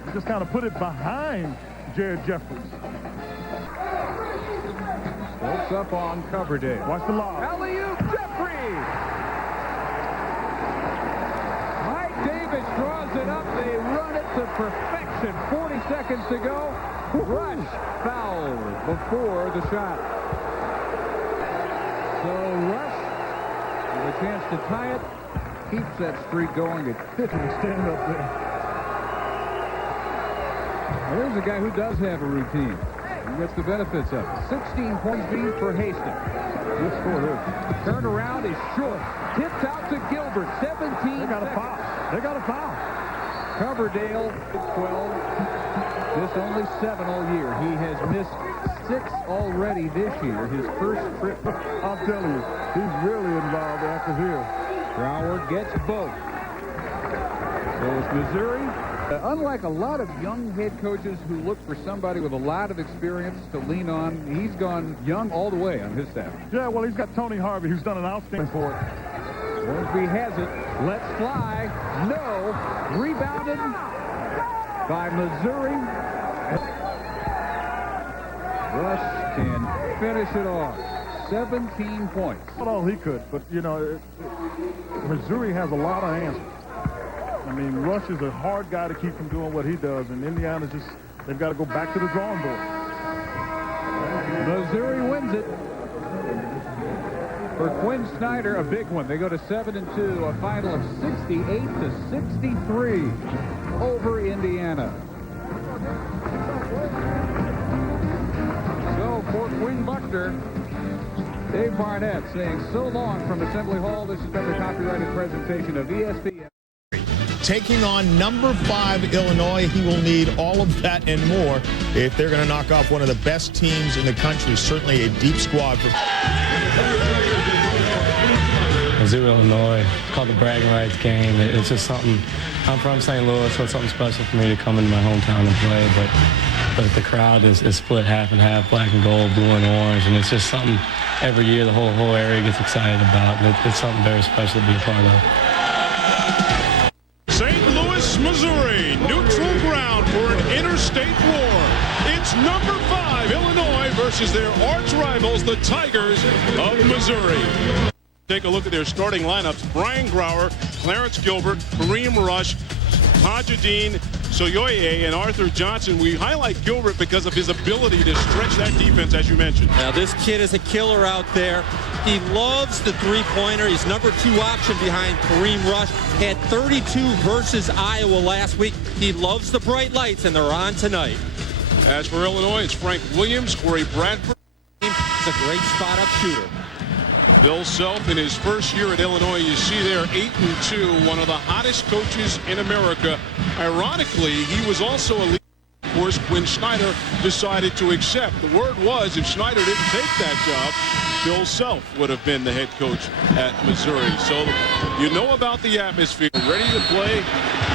He just kind of put it behind Jared Jeffries. Stokes up on Coverdale. Watch the lob. Alley-oop, Jeffries! Mike Davis draws it up. They run it to perfection. 40 seconds to go. Rush fouled before the shot. So Rush with a chance to tie it, keeps that streak going at 50. Stand up there. Well, there's a guy who does have a routine. He gets the benefits of it. 16 points lead for Hastings. Good score there. Turnaround is short. Tipped out to Gilbert. 17. They got a foul. They got a foul. Coverdale at 12. This only 7 all year. He has missed 6 already this year. His first trip. I'll tell you, he's really involved after here. Brower gets both. So it's Missouri. Unlike a lot of young head coaches who look for somebody with a lot of experience to lean on, he's gone young all the way on his staff. Yeah, well, he's got Tony Harvey, who's done an outstanding for it. Hornsby has it. Let's fly. No. Rebounded by Missouri. Rush can finish it off. 17 points. Not all he could, but, you know, Missouri has a lot of answers. I mean, Rush is a hard guy to keep from doing what he does, and Indiana just, they've got to go back to the drawing board. Missouri wins it. For Quinn Snyder, a big one. They go to 7-2, a final of 68-63 over Indiana. So for Quinn Buckner, Dave Barnett saying so long from Assembly Hall. This has been the copyrighted presentation of ESPN. Taking on number 5 Illinois, he will need all of that and more if they're going to knock off one of the best teams in the country. Certainly a deep squad. Mizzou, Illinois, called the bragging rights game. It's just something. I'm from St. Louis, so it's something special for me to come into my hometown and play. But the crowd is split half and half, black and gold, blue and orange, and it's just something every year the whole area gets excited about. And it's something very special to be a part of. St. Louis, Missouri, neutral ground for an interstate war. It's number 5 Illinois versus their arch rivals, the Tigers of Missouri. Take a look at their starting lineups. Brian Grauer, Clarence Gilbert, Kareem Rush, Tajudeen Soyoye, and Arthur Johnson. We highlight Gilbert because of his ability to stretch that defense, as you mentioned. Now, this kid is a killer out there. He loves the three-pointer. He's number 2 option behind Kareem Rush. Had 32 versus Iowa last week. He loves the bright lights, and they're on tonight. As for Illinois, it's Frank Williams, Corey Bradford. He's a great spot-up shooter. Bill Self in his first year at Illinois, you see there 8-2, one of the hottest coaches in America. Ironically, he was also a leader. Of course, when Schneider decided to accept. The word was if Schneider didn't take that job, Bill Self would have been the head coach at Missouri. So you know about the atmosphere. Ready to play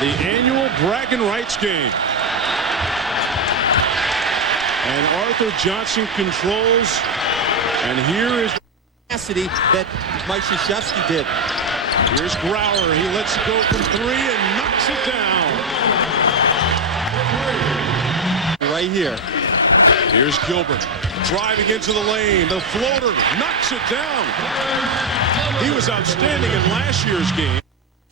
the annual bragging rights game. And Arthur Johnson controls. And here is that Mike Krzyzewski did. Here's Grauer. He lets it go from 3 and knocks it down. Right here. Here's Gilbert driving into the lane. The floater knocks it down. He was outstanding in last year's game.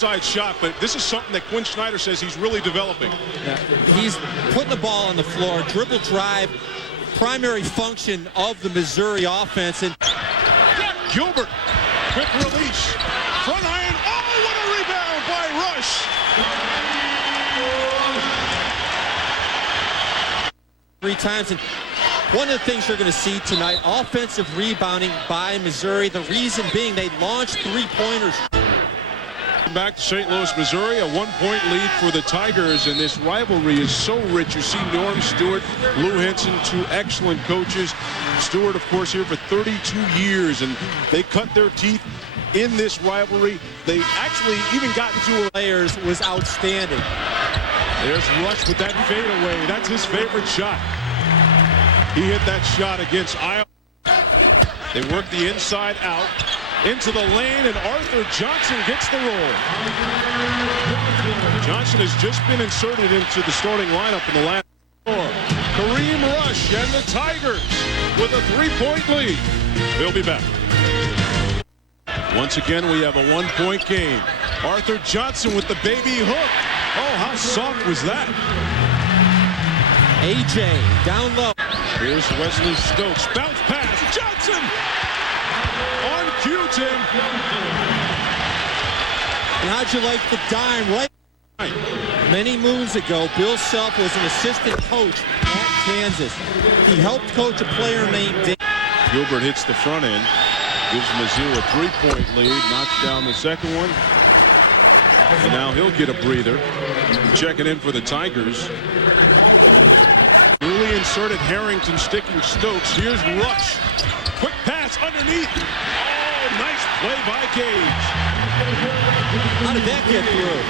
Side shot, but this is something that Quinn Snyder says he's really developing. Yeah, he's putting the ball on the floor. Dribble drive, primary function of the Missouri offense. And Gilbert, quick release, front iron. Oh, what a rebound by Rush. Three times, and one of the things you're going to see tonight, offensive rebounding by Missouri. The reason being they launched three-pointers. Back to St. Louis, Missouri, a 1-point lead for the Tigers, and this rivalry is so rich. You see Norm Stewart, Lou Henson, 2 excellent coaches. Stewart, of course, here for 32 years, and they cut their teeth in this rivalry. They actually even got into players was outstanding. There's Rush with that fadeaway. That's his favorite shot. He hit that shot against Iowa. They work the inside out into the lane, and Arthur Johnson gets the roll. Johnson has just been inserted into the starting lineup in the last 4. Kareem Rush and the Tigers with a 3-point lead. They'll be back. Once again, we have a 1-point game. Arthur Johnson with the baby hook. Oh, how soft was that? AJ down low. Here's Wesley Stokes. Bounce pass. Johnson on cue, Tim. And how'd you like the dime right? Many moons ago, Bill Self was an assistant coach at Kansas. He helped coach a player named Dave. Gilbert hits the front end. Gives Mizzou a 3-point lead. Knocks down the second one. And now he'll get a breather. Checking in for the Tigers. Newly inserted Harrington sticking Stokes. Here's Rush. Quick pass underneath. Oh, nice play by Gage. How did that get through?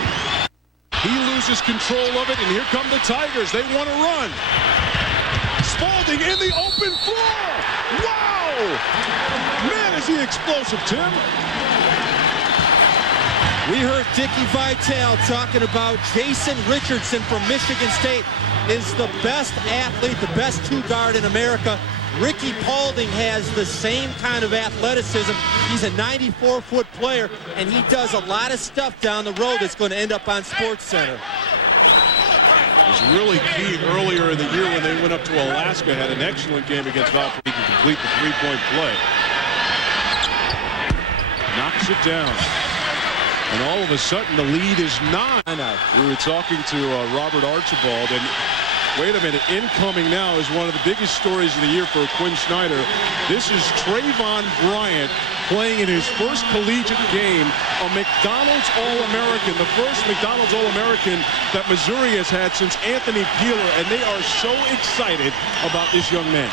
He loses control of it, and here come the Tigers. They want to run. Spalding in the open floor. Wow! Man, is he explosive, Tim. We heard Dickie Vitale talking about Jason Richardson from Michigan State is the best athlete, the best two-guard in America. Ricky Paulding has the same kind of athleticism. He's a 94-foot player, and he does a lot of stuff down the road that's going to end up on SportsCenter. It was really key earlier in the year when they went up to Alaska, had an excellent game against Valparaiso. He can complete the three-point play. Knocks it down. And all of a sudden, the lead is 9. We were talking to Robert Archibald, and wait a minute, incoming now is one of the biggest stories of the year for Quinn Snyder. This is Trayvon Bryant playing in his first collegiate game, a McDonald's All-American, the first McDonald's All-American that Missouri has had since Anthony Peeler, and they are so excited about this young man.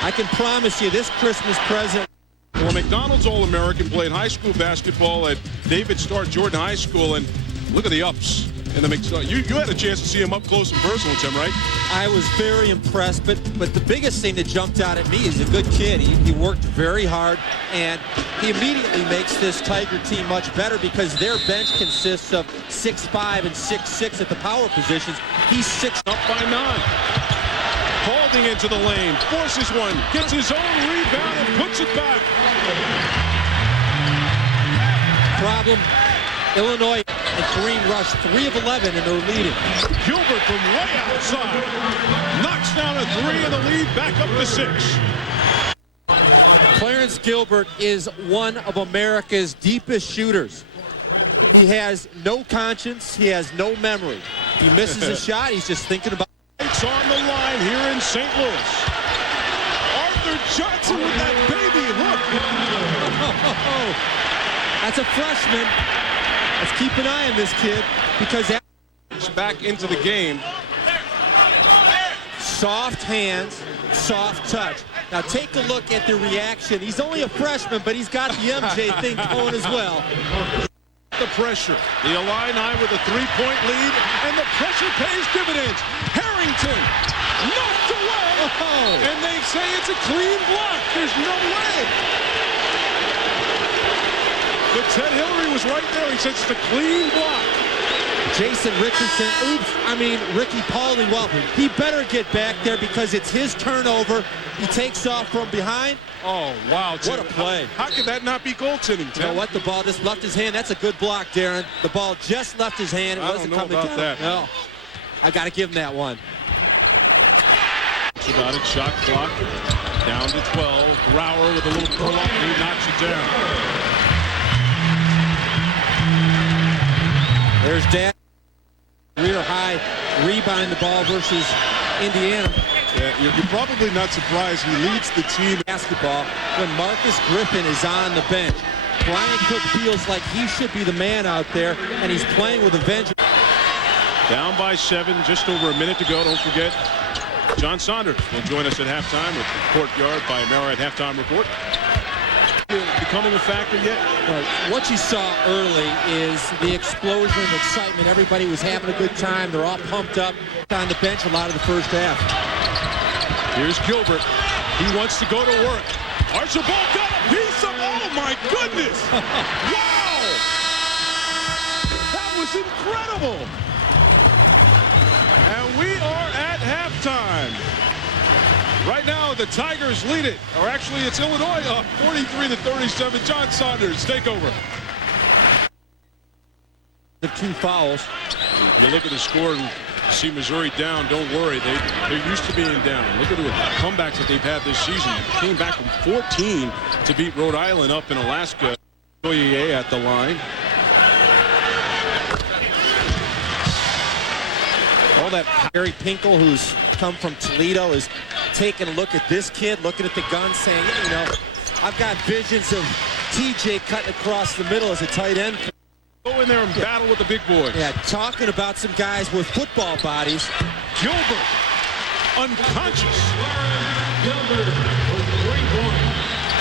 I can promise you this Christmas present. Well, McDonald's All-American played high school basketball at David Starr Jordan High School, and look at the ups. And you had a chance to see him up close and personal, Tim, right? I was very impressed, but the biggest thing that jumped out at me is he's a good kid. He worked very hard, and he immediately makes this Tiger team much better because their bench consists of 6'5" and 6'6" at the power positions. He's 6 up by 9. Paulding into the lane, forces one, gets his own rebound and puts it back. Problem, Illinois and Kareem Rush, 3 of 11, and they're leading. Gilbert from way outside knocks down a 3 and the lead back up to 6. Clarence Gilbert is one of America's deepest shooters. He has no conscience. He has no memory. He misses a shot. He's just thinking about. It's on the line here in St. Louis. Arthur Johnson with that baby hook. That's a freshman. Let's keep an eye on this kid because he's back into the game. Soft hands, soft touch. Now take a look at the reaction. He's only a freshman, but he's got the MJ thing going as well. The pressure. The Illini with a 3-point lead, and the pressure pays dividends. Harrington knocked away, and they say it's a clean block. There's no way. But Ted Hillary was right there. He says it's a clean block. Jason Richardson, Ricky Paulding, well, he better get back there because it's his turnover. He takes off from behind. Oh, wow. What a play. How could that not be goaltending, Tim? You know what? The ball just left his hand. That's a good block, Darren. The ball just left his hand. It wasn't coming down. That. No. I got to give him that one. It's about it. Shot clock down to 12. Brower with a little pull-up. He knocks it down. There's Dan. Career high rebounding the ball versus Indiana. Yeah, you're probably not surprised. He leads the team basketball when Marcus Griffin is on the bench. Brian Cook feels like he should be the man out there, and he's playing with a vengeance. Down by 7, just over a minute to go. Don't forget, John Saunders will join us at halftime with the Courtyard by Amara at halftime report. Becoming a factor yet? What you saw early is the explosion of excitement. Everybody was having a good time. They're all pumped up on the bench a lot of the first half. Here's Gilbert. He wants to go to work. Archibald got a piece of, oh my goodness! Wow! That was incredible! And we are at halftime. Right now, the Tigers lead it. Or actually, it's Illinois up 43-37. John Saunders, take over. The 2 fouls. If you look at the score and see Missouri down, don't worry. They're used to being down. Look at the comebacks that they've had this season. They came back from 14 to beat Rhode Island up in Alaska. Oye at the line. All that Harry Pinkel, who's come from Toledo, is taking a look at this kid, looking at the gun, saying, you know, I've got visions of TJ cutting across the middle as a tight end. Go in there and battle with the big boys. Yeah, talking about some guys with football bodies. Gilbert, unconscious.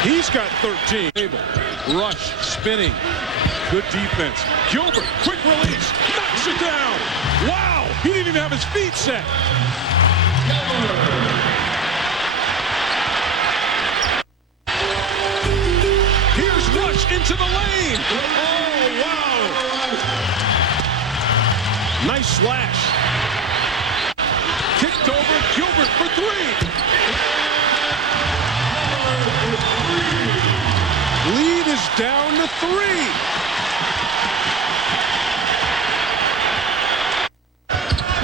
He's got 13. Rush, spinning. Good defense. Gilbert, quick release, knocks it down. Wow, he didn't even have his feet set. Here's Rush into the lane. Oh, wow. Nice slash. Kicked over. Gilbert for three. Lead is down to 3.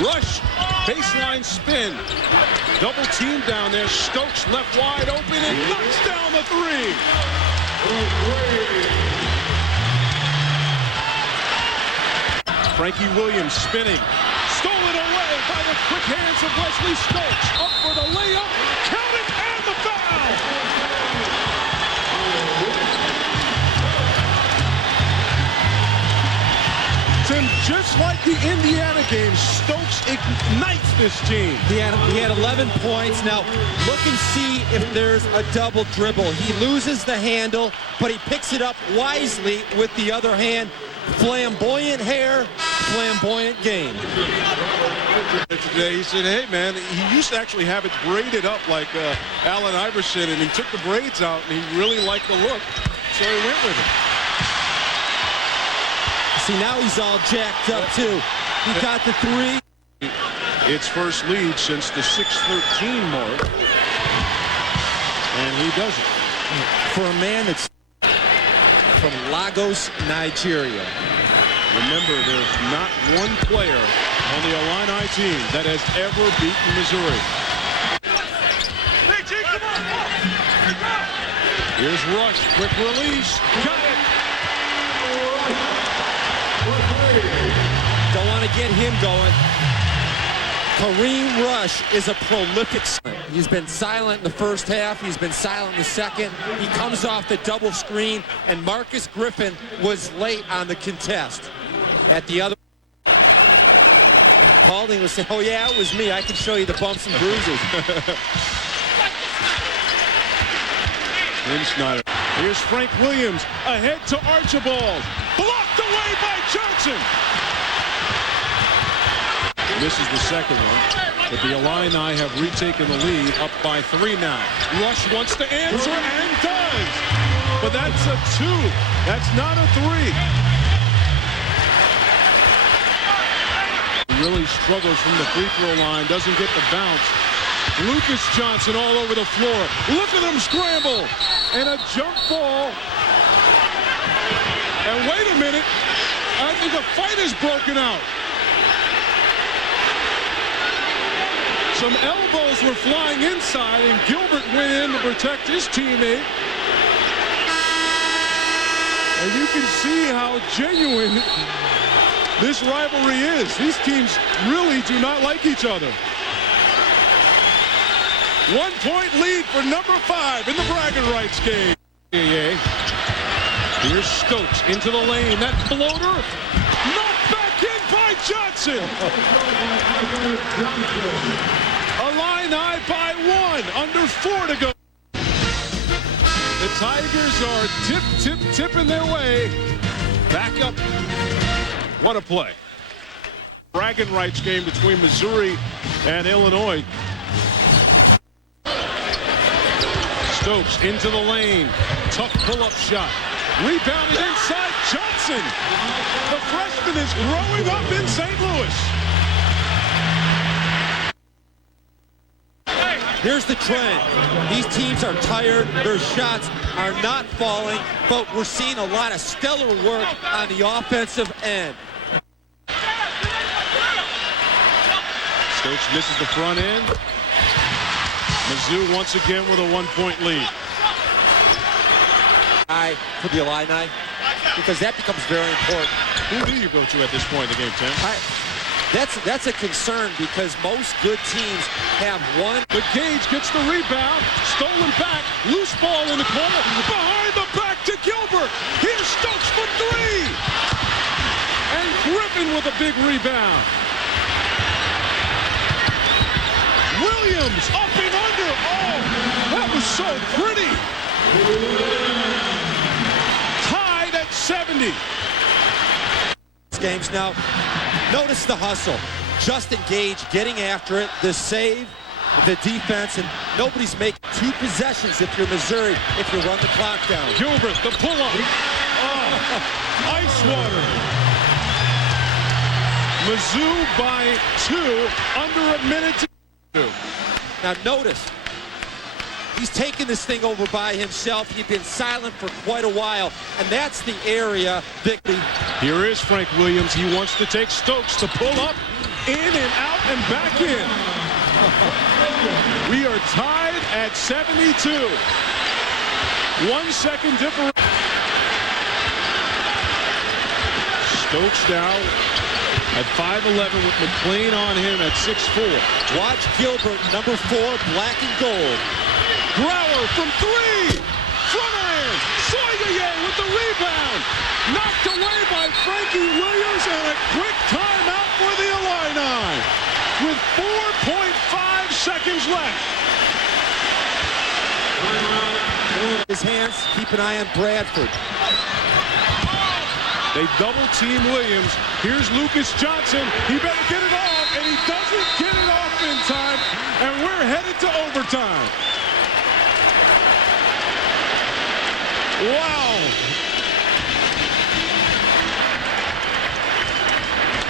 Rush, baseline spin. Double team down there. Stokes left wide open and knocks down the 3. Frankie Williams spinning. Stolen away by the quick hands of Wesley Stokes. Up for the layup. Counted and the foul. Tim, just like the Indiana game, Stokes ignites this team. He had 11 points. Now, look and see if there's a double dribble. He loses the handle, but he picks it up wisely with the other hand. Flamboyant hair, flamboyant game. Today he said, hey, man, he used to actually have it braided up like Allen Iverson, and he took the braids out, and he really liked the look, so he went with it. See, now he's all jacked up, too. He got the 3. It's first lead since the 6:13 mark, and he does it. For a man that's from Lagos, Nigeria. Remember, there's not one player on the Illini team that has ever beaten Missouri. Here's Rush, quick release, got it. Don't want to get him going. Kareem Rush is a prolific. He's been silent in the first half. He's been silent in the second. He comes off the double screen, and Marcus Griffin was late on the contest. At the other, Paulding was saying, oh, yeah, it was me. I can show you the bumps and bruises. Tim Snyder. Here's Frank Williams ahead to Archibald. Blocked away by Johnson. This is the second one, but the Illini have retaken the lead, up by 3 now. Rush wants to answer and does, but that's a 2. That's not a 3. He really struggles from the free throw line, doesn't get the bounce. Lucas Johnson all over the floor. Look at him scramble, and a jump ball. And wait a minute, I think a fight is broken out. Some elbows were flying inside, and Gilbert went in to protect his teammate. And you can see how genuine this rivalry is. These teams really do not like each other. 1-point lead for number 5 in the bragging rights game. Here's Stokes into the lane. That floater knocked back in by Johnson. Illini by 1, under 4 to go. The Tigers are tipping their way back up. What a play. Bragging rights game between Missouri and Illinois. Stokes into the lane. Tough pull-up shot. Rebounded inside Johnson. The freshman is growing up in St. Louis. Here's the trend. These teams are tired. Their shots are not falling, but we're seeing a lot of stellar work on the offensive end. Stokes misses the front end. Mizzou once again with a 1-point lead. For the Illini, because that becomes very important. Who do you go to at this point in the game, Tim? That's a concern because most good teams have one. But Gage gets the rebound, stolen back, loose ball in the corner, behind the back to Gilbert. Here's Stokes for 3. And Griffin with a big rebound. Williams up and under. Oh, that was so pretty. Tied at 70. Games now. Notice the hustle. Justin Gage getting after it. The save, the defense, and nobody's making 2 possessions if you're Missouri, if you run the clock down. Gilbert, the pull-up. Oh. Ice water. Mizzou by 2, under a minute to do. Now notice, he's taken this thing over by himself. He'd been silent for quite a while, and that's the area that... Here is Frank Williams. He wants to take Stokes to pull up, in and out and back in. We are tied at 72. 1 second difference. Stokes now at 5'11" with McClain on him at 6'4". Watch Gilbert, number 4, black and gold. Brower from 3. Front iron. Soyeye with the rebound. Knocked away by Frankie Williams, and a quick timeout for the Illini with 4.5 seconds left. His hands, keep an eye on Bradford. They double team Williams. Here's Lucas Johnson. He better get it off, and he doesn't get it off in time, and we're headed to overtime. Wow.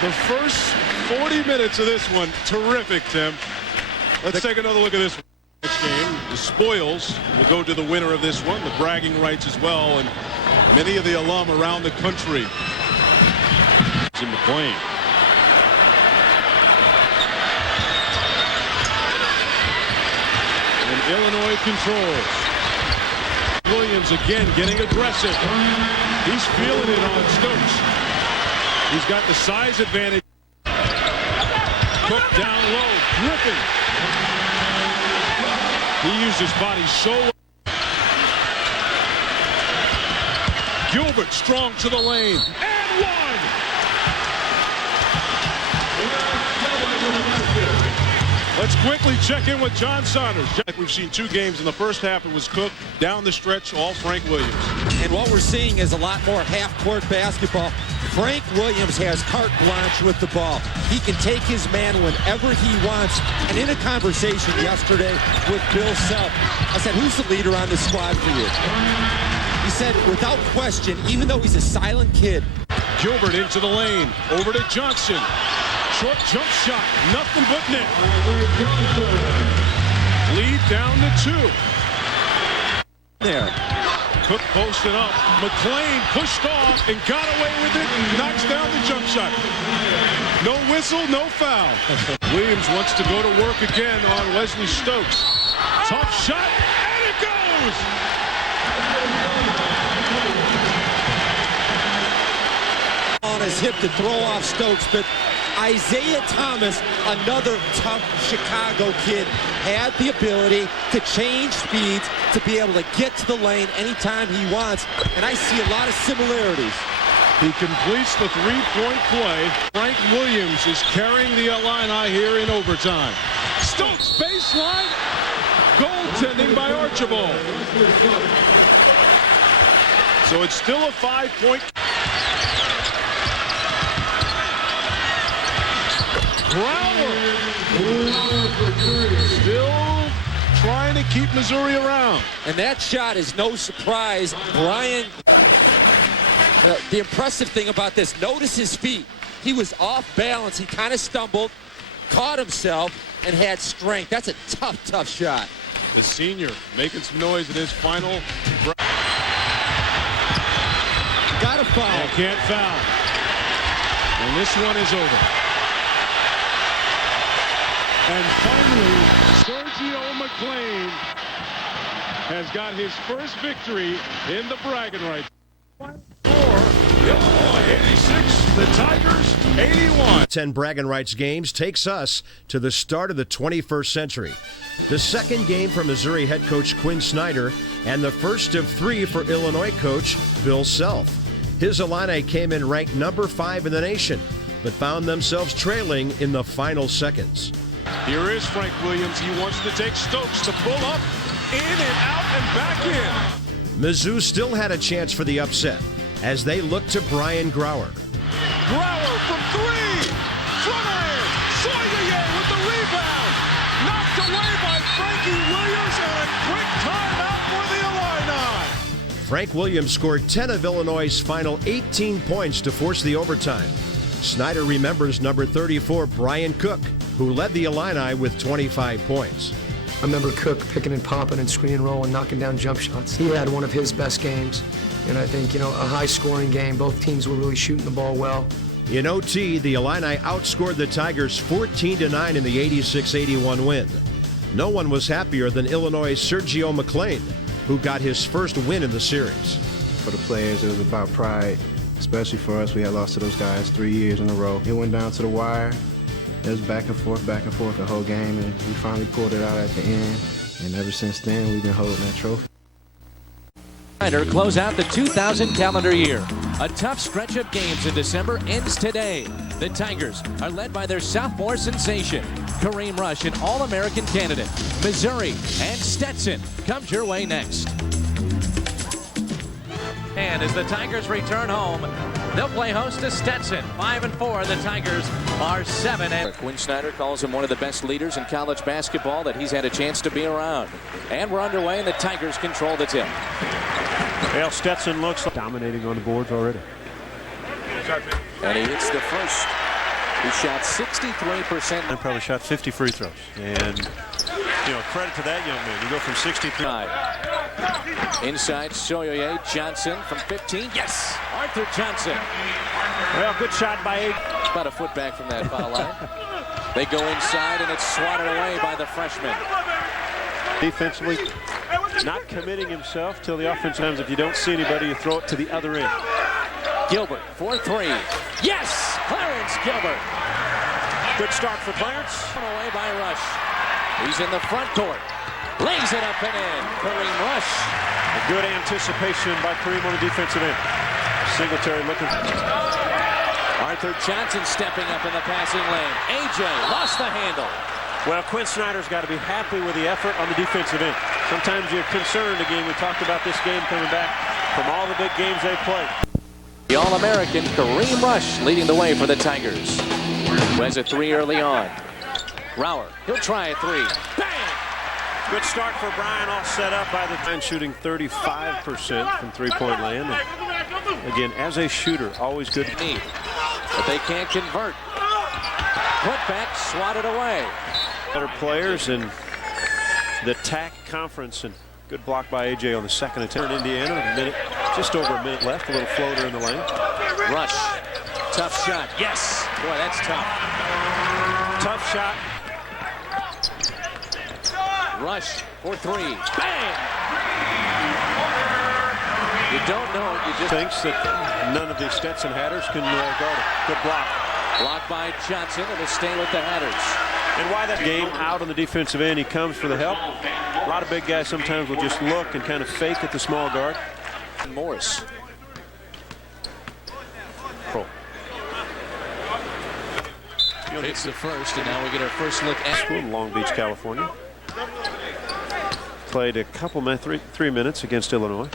The first 40 minutes of this one, terrific, Tim. Let's take another look at this one. Next game, the spoils will go to the winner of this one, the bragging rights as well, and many of the alum around the country. It's in McClain. And Illinois controls. Williams again getting aggressive. He's feeling it on Stokes. He's got the size advantage. Cook down low. Griffin. He used his body so well. Gilbert strong to the lane. And one! Let's quickly check in with John Saunders. We've seen 2 games. In the first half, it was Cook. Down the stretch, all Frank Williams. And what we're seeing is a lot more half-court basketball. Frank Williams has carte blanche with the ball. He can take his man whenever he wants. And in a conversation yesterday with Bill Self, I said, who's the leader on the squad for you? He said, without question, even though he's a silent kid. Gilbert into the lane. Over to Johnson. Short jump shot. Nothing but net. Lead down to 2. There. Cook posted up. McClain pushed off and got away with it and knocks down the jump shot. No whistle, no foul. Williams wants to go to work again on Wesley Stokes. Tough shot, and it goes! On his hip to throw off Stokes, but Isaiah Thomas, another tough Chicago kid, had the ability to change speeds, to be able to get to the lane anytime he wants, and I see a lot of similarities. He completes the three-point play. Frank Williams is carrying the Illini here in overtime. Stokes baseline, goaltending by Archibald. So it's still a 5-point. Brower still trying to keep Missouri around. And that shot is no surprise. Brian, the impressive thing about this, notice his feet. He was off balance. He kind of stumbled, caught himself, and had strength. That's a tough, tough shot. The senior making some noise in his final. Got a foul. Can't foul. And this one is over. And finally, Sergio McClain has got his first victory in the bragging rights. Illinois 86, the Tigers 81. 10 bragging rights games takes us to the start of the 21st century. The second game for Missouri head coach Quinn Snyder, and the first of 3 for Illinois coach Bill Self. His Illini came in ranked number 5 in the nation, but found themselves trailing in the final seconds. Here is Frank Williams. He wants to take Stokes to pull up, in and out and back in. Mizzou still had a chance for the upset as they looked to Brian Brower. Brower from 3. Front iron. Soyeye with the rebound. Knocked away by Frankie Williams, and a quick timeout for the Illini. Frank Williams scored 10 of Illinois' final 18 points to force the overtime. Snyder remembers number 34, Brian Cook, who led the Illini with 25 points. I remember Cook picking and popping and screen and roll and knocking down jump shots. He had one of his best games. And I think, a high-scoring game. Both teams were really shooting the ball well. In OT, the Illini outscored the Tigers 14-9 in the 86-81 win. No one was happier than Illinois' Sergio McClain, who got his first win in the series. For the players, it was about pride, especially for us. We had lost to those guys 3 years in a row. It went down to the wire. It was back and forth the whole game, and we finally pulled it out at the end. And ever since then, we've been holding that trophy. Close out the 2000 calendar year. A tough stretch of games in December ends today. The Tigers are led by their sophomore sensation, Kareem Rush, an All-American candidate. Missouri and Stetson comes your way next. And as the Tigers return home, they'll play host to Stetson. 5-4. The Tigers are 7. Quinn Snyder calls him one of the best leaders in college basketball that he's had a chance to be around. And we're underway, and the Tigers control the tip. Well, Stetson looks like dominating on the boards already. And he hits the first. He shot 63%. And probably shot 50 free throws. And, credit to that young man. You go from 63. Inside, Soyoye Johnson from 15. Yes! Arthur Johnson. Well, good shot by 8. About a foot back from that foul line. They go inside, and it's swatted away by the freshman. Defensively, not committing himself till the offense times. If you don't see anybody, you throw it to the other end. Gilbert for 3. Yes! Clarence Gilbert. Good start for Clarence. Away by Rush. He's in the front court. Lays it up and in. Kareem Rush. A good anticipation by Kareem on the defensive end. Singletary looking. Arthur Johnson stepping up in the passing lane. AJ lost the handle. Well, Quinn Snyder's got to be happy with the effort on the defensive end. Sometimes you're concerned. Again, we talked about this game coming back from all the big games they played. The All-American Kareem Rush leading the way for the Tigers, who has a 3 early on. Rauer, he'll try a 3. Bang! Good start for Brian, all set up by the time, shooting 35% from three-point land. And again, as a shooter, always good. But they can't convert. Put back, swatted away. Better players in the TAC conference, and good block by AJ on the second attempt. Indiana, just over a minute left. A little floater in the lane. Rush, tough shot. Yes, boy, that's tough. Tough shot. Rush for 3. Bang! You don't know it. You just thinks that none of these Stetson Hatters can guard it. Good block. Blocked by Johnson, and will stay with the Hatters. And why that game out on the defensive end, he comes for the help. A lot of big guys sometimes will just look and kind of fake at the small guard. Morris. It's the first, and now we get our first look at school in Long Beach, California. Played a couple 3 minutes against Illinois.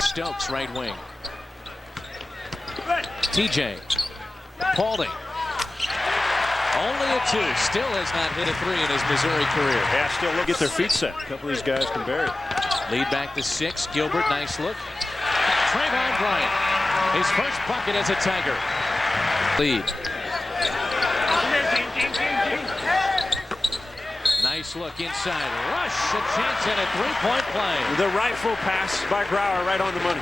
Stokes, right wing. TJ. Paulding. Only a 2. Still has not hit a 3 in his Missouri career. Yeah, still look at their feet set. A couple of these guys can bury it. Lead back to 6. Gilbert, nice look. Trayvon Bryant. His first bucket as a Tiger. Lead. Nice look inside. Rush, a chance at a 3-point play. The rightful pass by Grauer right on the money.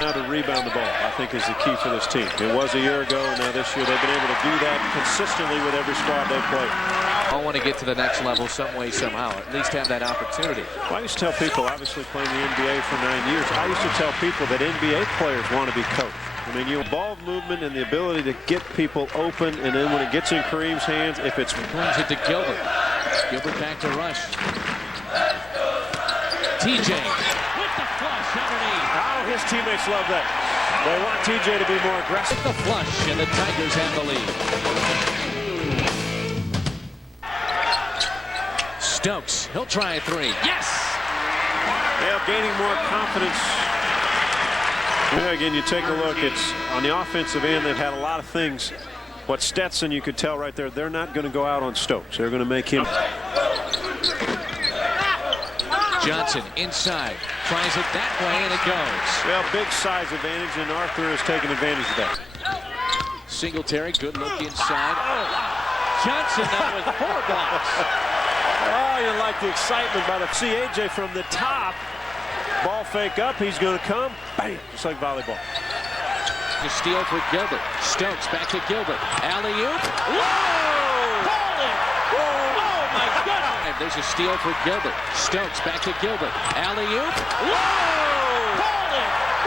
Now to rebound the ball, I think, is the key for this team. It was a year ago, and now this year they've been able to do that consistently with every squad they've played. I want to get to the next level some way, somehow. At least have that opportunity. Well, I used to tell people, obviously playing the NBA for 9 years, I used to tell people that NBA players want to be coached. I mean, you ball movement and the ability to get people open, and then when it gets in Kareem's hands, if it's brings it to Gilbert. Gilbert back to Rush. TJ with the flush underneath. Oh, his teammates love that. They want TJ to be more aggressive. With the flush, and the Tigers have the lead. Stokes, he'll try a 3. Yes! Yeah, gaining more confidence. Yeah, again, you take a look. It's on the offensive end. They've had a lot of things. What Stetson, you could tell right there, they're not going to go out on Stokes. They're going to make him. Johnson inside, tries it that way, and it goes. Well, big size advantage, and Arthur has taken advantage of that. Singletary, good look inside. Oh, Johnson now with 4 blocks. Oh, you like the excitement by the AJ from the top. Ball fake up, he's going to come. Bam, just like volleyball. The steal for Gilbert. Stokes back to Gilbert. Alley-oop. Whoa! Oh, my goodness! There's a steal for Gilbert. Stokes back to Gilbert. Alley-oop. Whoa!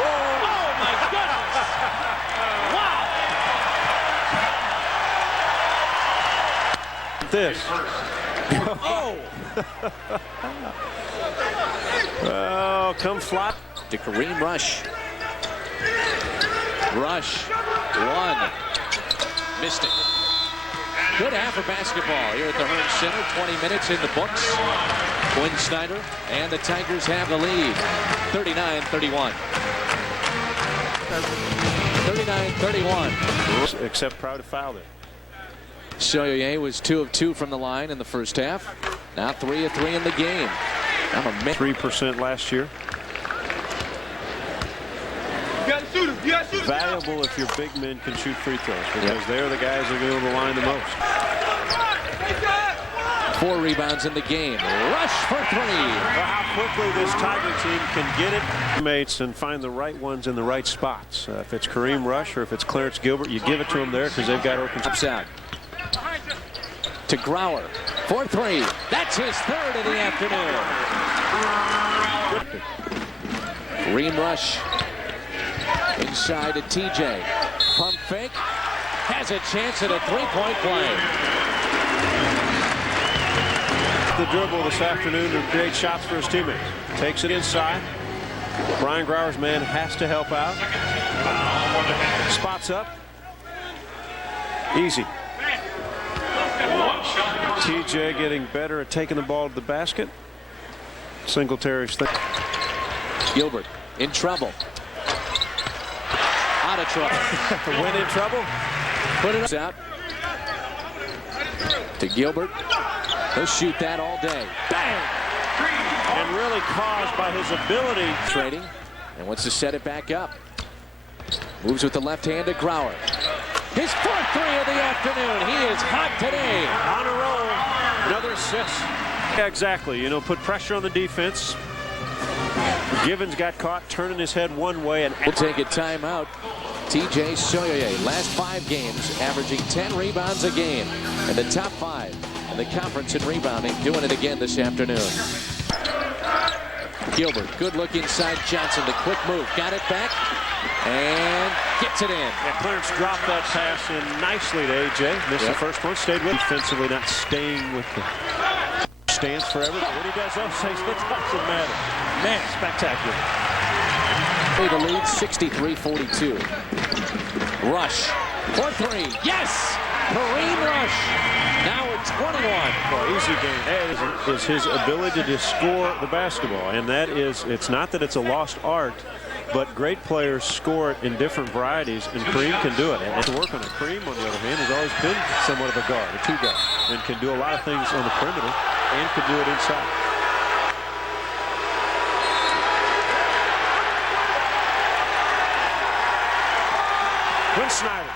Oh, my goodness! Wow! This. Oh! Oh, come flat. To Kareem Rush. Rush. 1. Missed it. Good half of basketball here at the Hearn Center. 20 minutes in the books. Quinn Snyder and the Tigers have the lead. 39-31. 39-31. Except proud to foul there. Soyoye was 2 of 2 from the line in the first half. Now 3 of 3 in the game. 3% last year. Valuable if your big men can shoot free throws, because they're the guys that go to the line the most. 4 rebounds in the game. Rush for 3. Well, how quickly this Tiger team can get it. Mates and find the right ones in the right spots. If it's Kareem Rush or if it's Clarence Gilbert, you give it to them there because they've got open. Upside. To Grauer for 3. That's his 3rd of the afternoon. Kareem Rush inside to TJ. Pump fake. Has a chance at a 3-point play. The dribble this afternoon to create shots for his teammates. Takes it inside. Brian Grauer's man has to help out. Spots up. Easy. TJ getting better at taking the ball to the basket. Singletary's thing. Gilbert in trouble. Out of trouble. When in trouble. Put it out. To Gilbert. He'll shoot that all day. Bang! And really caused by his ability. Trading. And wants to set it back up. Moves with the left hand to Grauer. His 4th 3 of the afternoon. He is hot today. On a roll. Another assist. Yeah, exactly. You know, put pressure on the defense. Givens got caught turning his head one way. And we'll take a timeout. TJ Soyoye, last 5 games, averaging 10 rebounds a game. In the top 5 in the conference in rebounding. Doing it again this afternoon. Gilbert, good look inside Johnson. The quick move. Got it back. And gets it in. Yeah, Clarence dropped that pass in nicely to AJ. Missed the first one, stayed with defensively, not staying with the stance forever. But when he does those things, it doesn't matter. Man, spectacular. The lead 63-42. Rush for 3. Yes! Kareem Rush. Now at 21. Well, easy game. That is his ability to score the basketball. And that is, it's not that it's a lost art, but great players score it in different varieties, and Kareem can do it. And to work on it. Kareem, on the other hand, has always been somewhat of a guard, a 2-guard, and can do a lot of things on the perimeter and can do it inside. Quinn Snyder.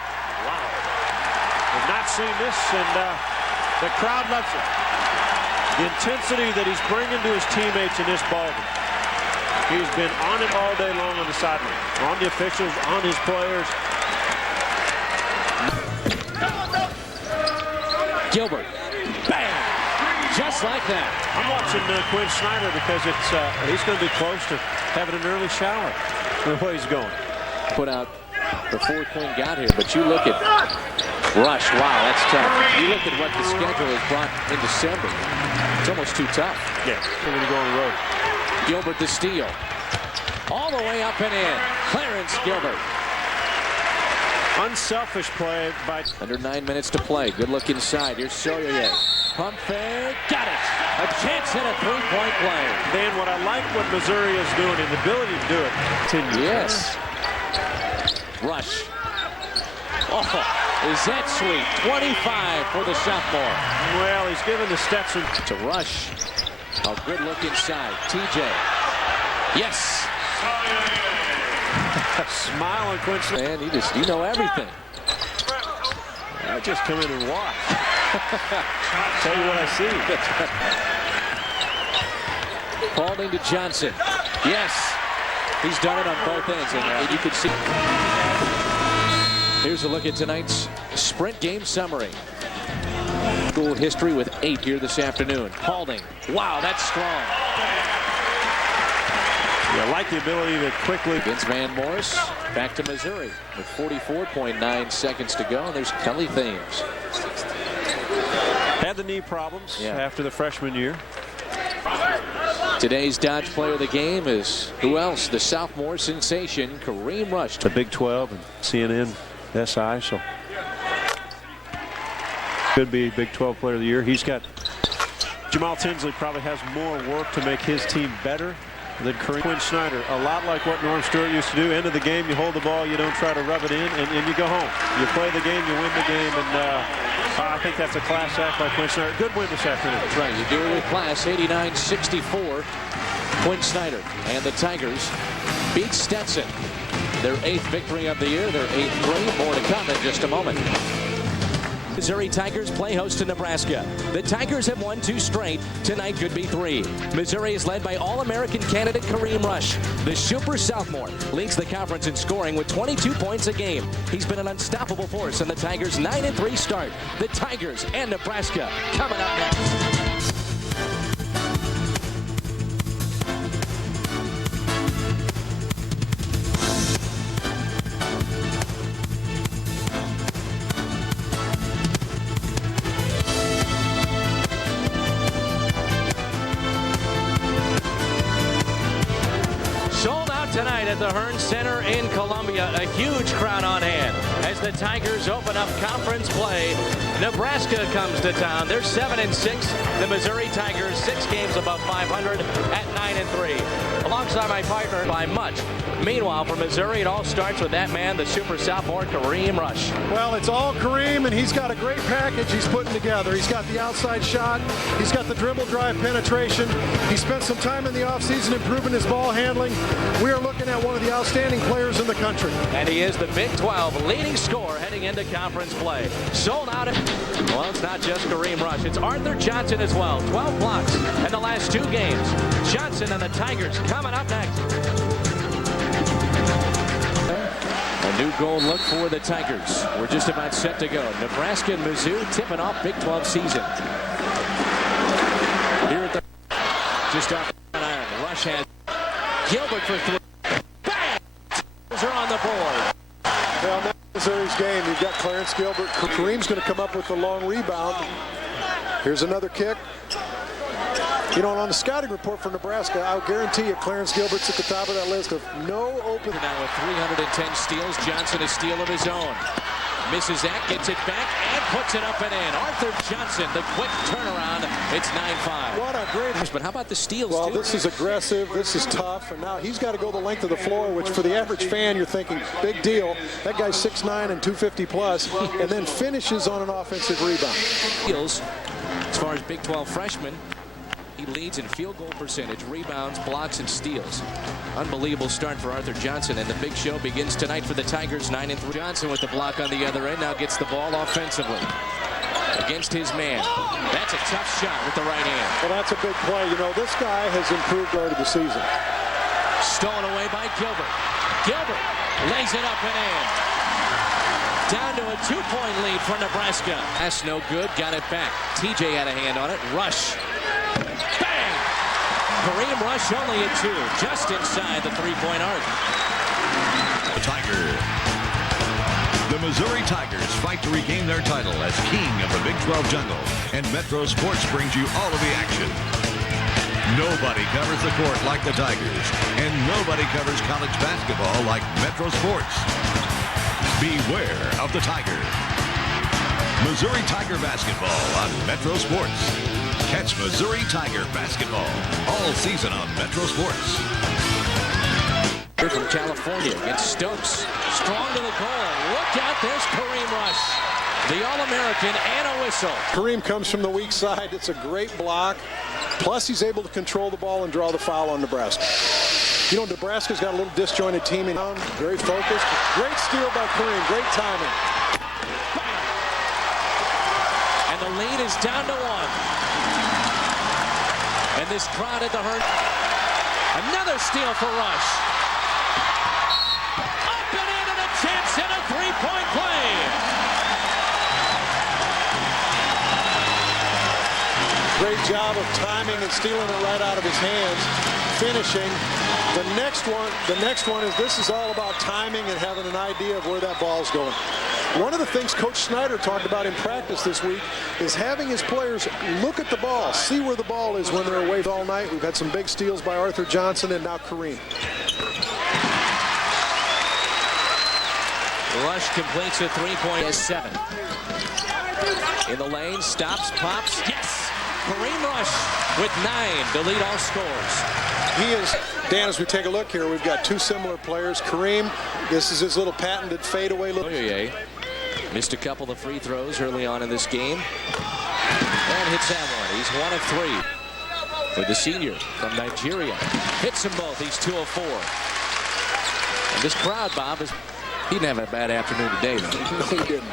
Wow. Have not seen this, and the crowd loves it. The intensity that he's bringing to his teammates in this ballgame. He's been on it all day long on the sideline, on the officials, on his players. Gilbert. Bang! Just like that. I'm watching Quinn Snyder because it's he's going to be close to having an early shower. The way he's going. Put out before Quinn got here, but you look at Rush. Wow, that's tough. You look at what the schedule has brought in December. It's almost too tough. Yeah, we're going to go on the road. Gilbert the steal. All the way up and in. Clarence Gilbert. Unselfish play by... Under 9 minutes to play. Good look inside. Here's Soyoye. Pump fake. Got it. A chance at a 3-point play. Dan, what I like what Missouri is doing and the ability to do it. Continue. Yes. Rush. Oh, is that sweet? 25 for the sophomore. Well, he's given the Stetson to Rush. A good look inside. TJ. Yes. Smile on Quinn. Man, you know everything. I just come in and watch. Tell you what I see. Paulding to Johnson. Yes. He's done it on both ends, and you can see. Here's a look at tonight's sprint game summary. School history with 8 here this afternoon. Paulding. Wow, that's strong. I like the ability to quickly. Vince Van Morris back to Missouri with 44.9 seconds to go. And there's Kelly Thames. Had the knee problems after the freshman year. Today's Dodge player of the game is who else? The sophomore sensation, Kareem Rush. The Big 12 and CNN SI, so could be Big 12 player of the year. He's got Jamal Tinsley probably has more work to make his team better than Kareem. Quinn Snyder, a lot like what Norm Stewart used to do. End of the game, you hold the ball, you don't try to rub it in, and you go home. You play the game, you win the game, and I think that's a class act by Quinn Snyder. Good win this afternoon. That's right. You do it with class. 89-64. Quinn Snyder and the Tigers beat Stetson. Their 8th victory of the year. Their 8th. More to come in just a moment. Missouri Tigers play host to Nebraska. The Tigers have won 2 straight. Tonight could be 3. Missouri is led by All-American candidate Kareem Rush. The super sophomore leads the conference in scoring with 22 points a game. He's been an unstoppable force in the Tigers' 9-3 start. The Tigers and Nebraska coming up next. Tonight at the Hearn Center in Columbia, a huge crowd on hand as the Tigers open up conference play. Nebraska comes to town. They're 7-6. The Missouri Tigers 6 games above 500 at 9-3. Alongside my partner by much. Meanwhile, for Missouri, it all starts with that man, the super sophomore Kareem Rush. Well, it's all Kareem, and he's got a great package he's putting together. He's got the outside shot. He's got the dribble drive penetration. He spent some time in the offseason improving his ball handling. We are looking at one of the outstanding players in the country. And he is the Big 12 leading scorer heading into conference play. Sold out. Well, it's not just Kareem Rush. It's Arthur Johnson as well. 12 blocks in the last 2 games. Johnson and the Tigers coming up next. A new goal look for the Tigers. We're just about set to go. Nebraska and Mizzou tipping off Big 12 season. Here at the just off the iron. Rush has Gilbert for 3. Bang! Are on the board. Well, Missouri's game. You've got Clarence Gilbert. Kareem's going to come up with the long rebound. Here's another kick. You know, on the scouting report for Nebraska, I'll guarantee you Clarence Gilbert's at the top of that list of no open. Now with 310 steals, Johnson a steal of his own. Misses that, gets it back, and puts it up and in. Arthur Johnson, the quick turnaround. It's 9-5. What a great. But how about the steals, well, too? This is aggressive. This is tough. And now he's got to go the length of the floor, which for the average fan, you're thinking, big deal. That guy's 6'9" and 250 plus, and then finishes on an offensive rebound. Steals, as far as Big 12 freshmen, he leads in field goal percentage, rebounds, blocks, and steals. Unbelievable start for Arthur Johnson, and the big show begins tonight for the Tigers. 9-3. Johnson with the block on the other end, now gets the ball offensively against his man. That's a tough shot with the right hand. Well, that's a big play. You know, this guy has improved over the season. Stolen away by Gilbert. Gilbert lays it up and in. Down to a 2-point lead for Nebraska. That's no good. Got it back. TJ had a hand on it. Rush. Bang! Kareem Rush only at 2, just inside the 3-point arc. The Missouri Tigers fight to regain their title as king of the Big 12 jungle, and Metro Sports brings you all of the action. Nobody covers the court like the Tigers, and nobody covers college basketball like Metro Sports. Beware of the Tiger. Missouri Tiger basketball on Metro Sports. Catch Missouri Tiger basketball all season on Metro Sports. From California against Stokes. Strong to the goal. Look out, there's Kareem Rush. the All-American, and a whistle. Kareem comes from the weak side. It's a great block. Plus, he's able to control the ball and draw the foul on Nebraska. You know, Nebraska's got a little disjointed team. Very focused. Great steal by Kareem. Great timing. And the lead is down to 1. And this crowd at the Hearn. Another steal for Rush. Up and in, and a chance at a three-point play. Great job of timing and stealing it right out of his hands. Finishing. The next one is this is all about timing and having an idea of where that ball's going. One of the things Coach Snyder talked about in practice this week is having his players look at the ball, see where the ball is when they're away all night. We've had some big steals by Arthur Johnson and now Kareem. Rush completes a three-point as 7. In the lane, stops, pops, yes! Kareem Rush with 9 to lead all scores. He is, Dan, as we take a look here, we've got 2 similar players. Kareem, this is his little patented fadeaway look. Missed a couple of free throws early on in this game. And hits that one. He's 1 of 3. For the senior from Nigeria. Hits them both. He's 2 of 4. And this crowd, Bob, he didn't have a bad afternoon today, though. No, he didn't.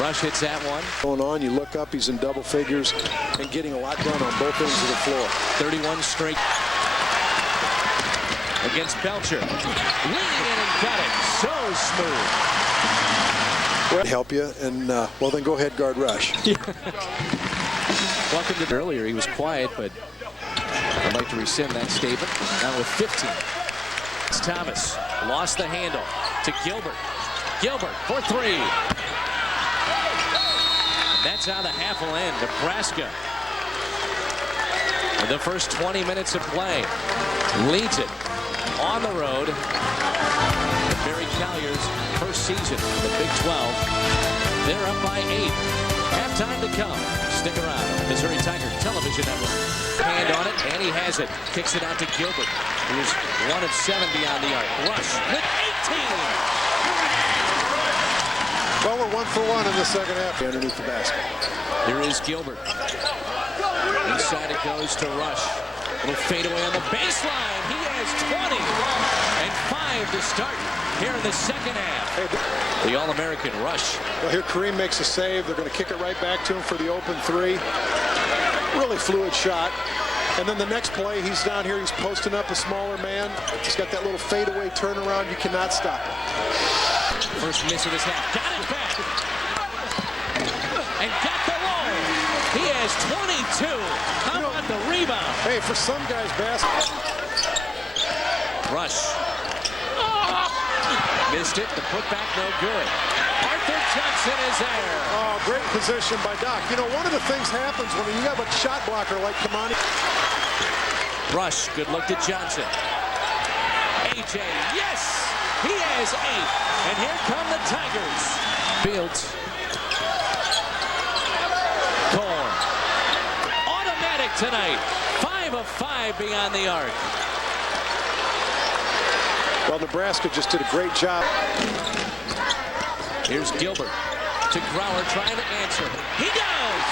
Rush hits that one. Going on, you look up, he's in double figures and getting a lot done on both ends of the floor. 31 straight against Belcher. Leaning in and got it. So smooth. Well, help you, and well, then go ahead, guard Rush. Welcome to earlier. He was quiet, but I'd like to rescind that statement. Now with 15. It's Thomas. Lost the handle to Gilbert. Gilbert for 3. That's how the half will end. Nebraska, in the first 20 minutes of play, leads it on the road. Barry Collier's first season in the Big 12. They're up by 8. Halftime to come. Stick around. Missouri Tiger Television Network. Hand on it, and he has it. Kicks it out to Gilbert, who is 1 of 7 beyond the arc. Rush with 18. Well, we're 1 for 1 in the second half underneath the basket. Here is Gilbert. Inside it goes to Rush. A little fadeaway on the baseline. He has 20 and 5 to start here in the second half. The All-American Rush. Well, here Kareem makes a save. They're going to kick it right back to him for the open 3. Really fluid shot. And then the next play, he's down here. He's posting up a smaller man. He's got that little fadeaway turnaround. You cannot stop it. First miss of this half. Got it back. And got the roll. He has 22. How about the rebound? Hey, for some guys, Rush. Missed it. The putback no good. Arthur Johnson is there. Oh, great position by Doc. You know, one of the things happens when you have a shot blocker like Kamani. Rush. Good look to Johnson. AJ. Yes. He has 8, and here come the Tigers. Fields. Korn. Automatic tonight. 5 of 5 beyond the arc. Well, Nebraska just did a great job. Here's Gilbert to Grauer trying to answer. He does!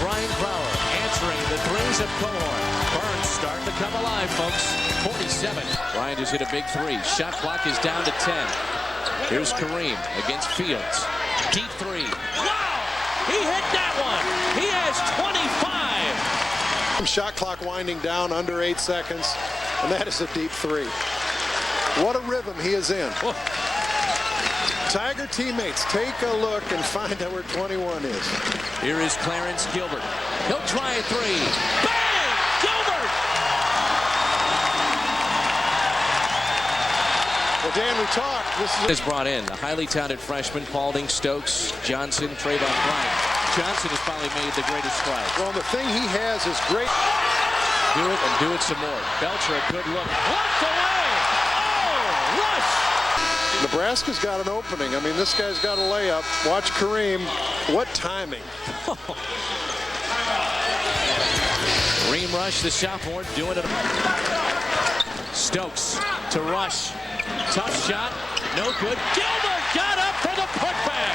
Brian Grauer answering the threes of Cohorn. Burns starting to come alive, folks. 47. Ryan just hit a big 3. Shot clock is down to 10. Here's Kareem against Fields. Deep 3. Wow! He hit that one. He has 25. Shot clock winding down under 8 seconds, and that is a deep 3. What a rhythm he is in. Whoa. Tiger teammates, take a look and find out where 21 is. Here is Clarence Gilbert. He'll try a 3. Bang! Gilbert! Well, Dan, we talked. This is brought in the highly talented freshman, Paulding, Stokes, Johnson, Trayvon Bryant. Johnson has probably made the greatest strides. Well, the thing he has is great. Do it and do it some more. Belcher, a good look. Blocked away! Oh, Rush! Nebraska's got an opening. I mean, this guy's got a layup. Watch Kareem. What timing. Kareem Rush, the sophomore, doing it. Stokes to Rush. Tough shot. No good. Gilbert got up for the putback.